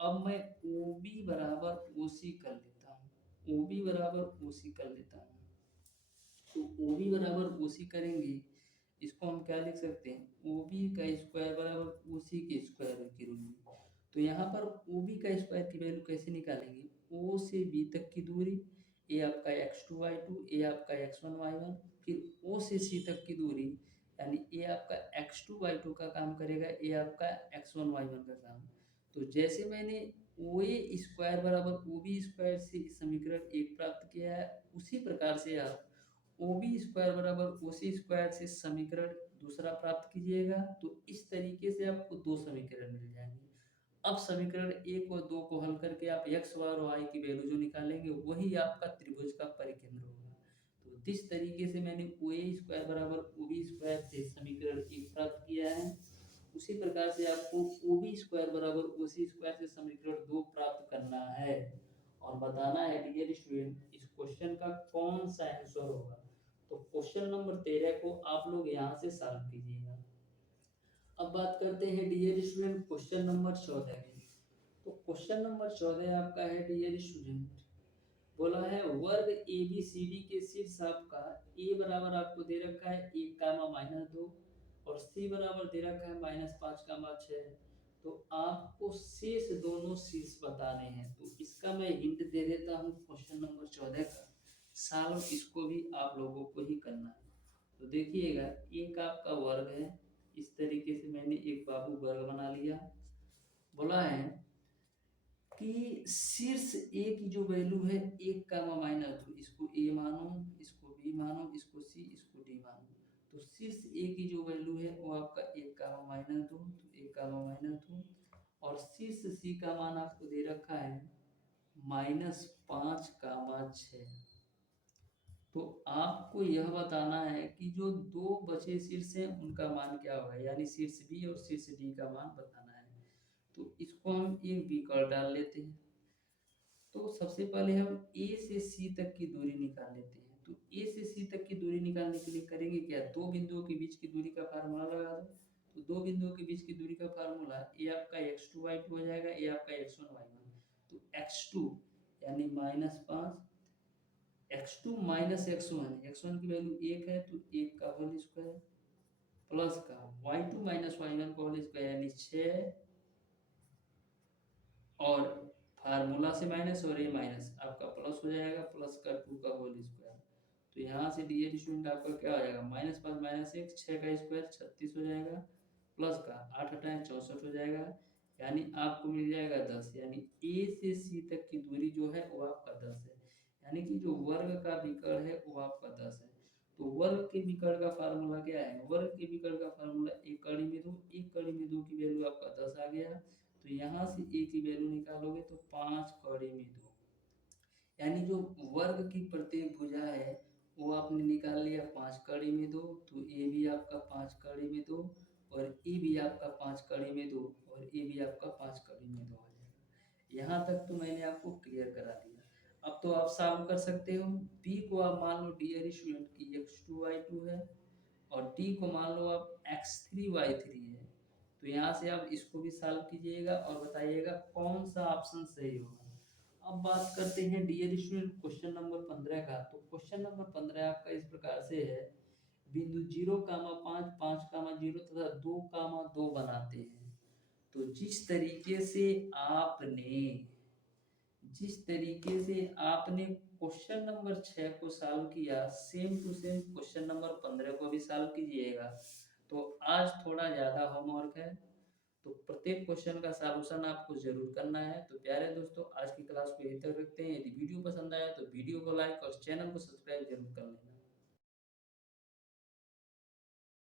अब मैं ओ बी बराबर ओ सी कर लेता हूँ। ओ बी बराबर ओ सी कर लेता हूँ, तो ओ बी बराबर ओ सी करेंगे, इसको हम क्या लिख सकते हैं ओ बी का स्क्वायर बराबर ओ सी के स्क्वायर के रूप में। तो यहाँ पर ओ बी का स्क्वायर की वैल्यू कैसे निकालेंगे, ओ से बी तक की दूरी, ए आपका x2/2 ए आपका x1/1, फिर ओ से सी तक की दूरी यानी ए आपका x2/2 का काम करेगा, ए आपका x1/1 का काम। तो जैसे मैंने ओ ए स्क्वायर बराबर ओ बी स्क्वायर से समीकरण एक प्राप्त किया है, उसी प्रकार से आप ओ बी स्क्वायर बराबर ओ सी स्क्वायर से समीकरण दूसरा प्राप्त कीजिएगा। तो इस तरीके से आपको दो समीकरण मिल जाएंगे। अब समीकरण एक और दो को हल करके आप x और y की वैल्यू जो निकालेंगे वही आपका त्रिभुज का परिकेंद्र होगा। तो जिस तरीके से मैंने ओ ए स्क्वायर बराबर ओ बी स्क्वायर से समीकरण एक प्राप्त किया है, उसी प्रकार से आपको ओ बी स्क्वायर बराबर ओ सी स्क्वायर से समीकरण दो प्राप्त करना है और बताना है डियर स्टूडेंट इस क्वेश्चन का कौन सा आंसर होगा। तो क्वेश्चन नंबर 13 को आप लोग यहाँ से सॉल्व कीजिएगा। अब बात करते हैं डियर स्टूडेंट क्वेश्चन नंबर 14 की। तो क्वेश्चन नंबर 14 आपका है डियर स्टूडेंट, बोला है वर्ग ए बी सी डी के शीर्ष आपका ए बराबर आपको दे रखा है 1, -2 और सी बराबर दे रखा है -5, 6। तो आपको शेष दोनों शीर्ष बताने हैं। तो इसका मैं हिंट दे देता हूँ क्वेश्चन नंबर 14 का, सॉल्व इसको भी आप लोगों को ही करना है। तो देखिएगा एक आपका वर्ग है, इस तरीके से मैंने एक बाहु वर्ग बना लिया। बोला है कि शीर्ष ए की जो वैल्यू है 1, -2, इसको ए मानो, इसको बी मानो, इसको सी, इसको डी मानो। तो शीर्ष ए की जो वैल्यू है वो आपका 1, -2, तो 1, -2 और शीर्ष सी का मान आपको दे रखा है -5, 6। तो आपको यह बताना है कि जो दो बचे शीर्ष हैं उनका मान क्या होगा, यानी शीर्ष बी और शीर्ष डी का मान बताना है। तो इसको हम एक बी कर डाल लेते हैं। तो सबसे पहले हम ए से सी तक की दूरी निकाल लेते हैं। तो ए से सी तक की दूरी निकालने के लिए करेंगे क्या, दो बिंदुओं के बीच की दूरी का फार्मूला लगा दो। तो दो बिंदुओं के बीच की दूरी का फार्मूला ए आपका x2/2 हो जाएगा, ए आपका x1/1। तो x2 यानी -5, x2 माइनस x1 की वैल्यू 1 है तो 1 का होल स्क्वायर प्लस का y2 माइनस y1 का होल स्क्वायर यानी 6 और फार्मूला से माइनस और ये माइनस आपका प्लस हो जाएगा, प्लस का 2 का होल स्क्वायर तो यहाँ से डियर स्टूडेंट आपका क्या हो जाएगा, -5 - 1 6 का स्क्वायर 36 हो जाएगा, प्लस का 8 हटाएं 64 हो जाएगा, यानी आपको मिल जाएगा 10। यानी ए से सी तक की दूरी जो है वो आपका 10 है। यानी कि जो वर्ग का विकर्ण है वो आपका 10 है। तो वर्ग के विकर्ण का फार्मूला क्या है, वर्ग के विकर्ण का फार्मूला एक कड़ी में दो, एक कड़ी में दो की वैल्यू आपका 10 आ गया। तो यहाँ से ए की वैल्यू निकालोगे तो 5 कड़ी में दो, यानी जो वर्ग की प्रत्येक भुजा है वो आपने निकाल लिया 5 कड़ी में दो। तो ए भी आपका 5 कड़ी में दो और ए भी आपका 5 कड़ी में दो और ए भी आपका 5 कड़ी में दो आ जाएगा। यहाँ तक तो मैंने आपको क्लियर करा दिया। अब तो आप सॉल्व कर सकते हो। बी को आप मान लो डियर स्टूडेंट की x2y2 है और डी को मान लो आप x3y3 है। तो यहाँ से आप इसको भी सॉल्व कीजिएगा और बताइएगा कौन सा ऑप्शन सही होगा। अब बात करते हैं डियर स्टूडेंट क्वेश्चन नंबर 15 का। तो क्वेश्चन नंबर 15 आपका इस प्रकार से है, बिंदु 0,5 5,0 तथा 2,2 बनाते हैं। तो जिस तरीके से आपने क्वेश्चन नंबर 6 को सॉल्व किया, same to same question number 15 को भी सॉल्व कीजिएगा। तो आज थोड़ा ज़्यादा होमवर्क है, तो प्रत्येक क्वेश्चन का सॉल्यूशन आपको जरूर करना है। तो प्यारे दोस्तों, आज की क्लास को यहीं तक रखते हैं। यदि वीडियो पसंद आया तो वीडियो को लाइक और चैनल को सब्सक्राइब जरूर कर लेना।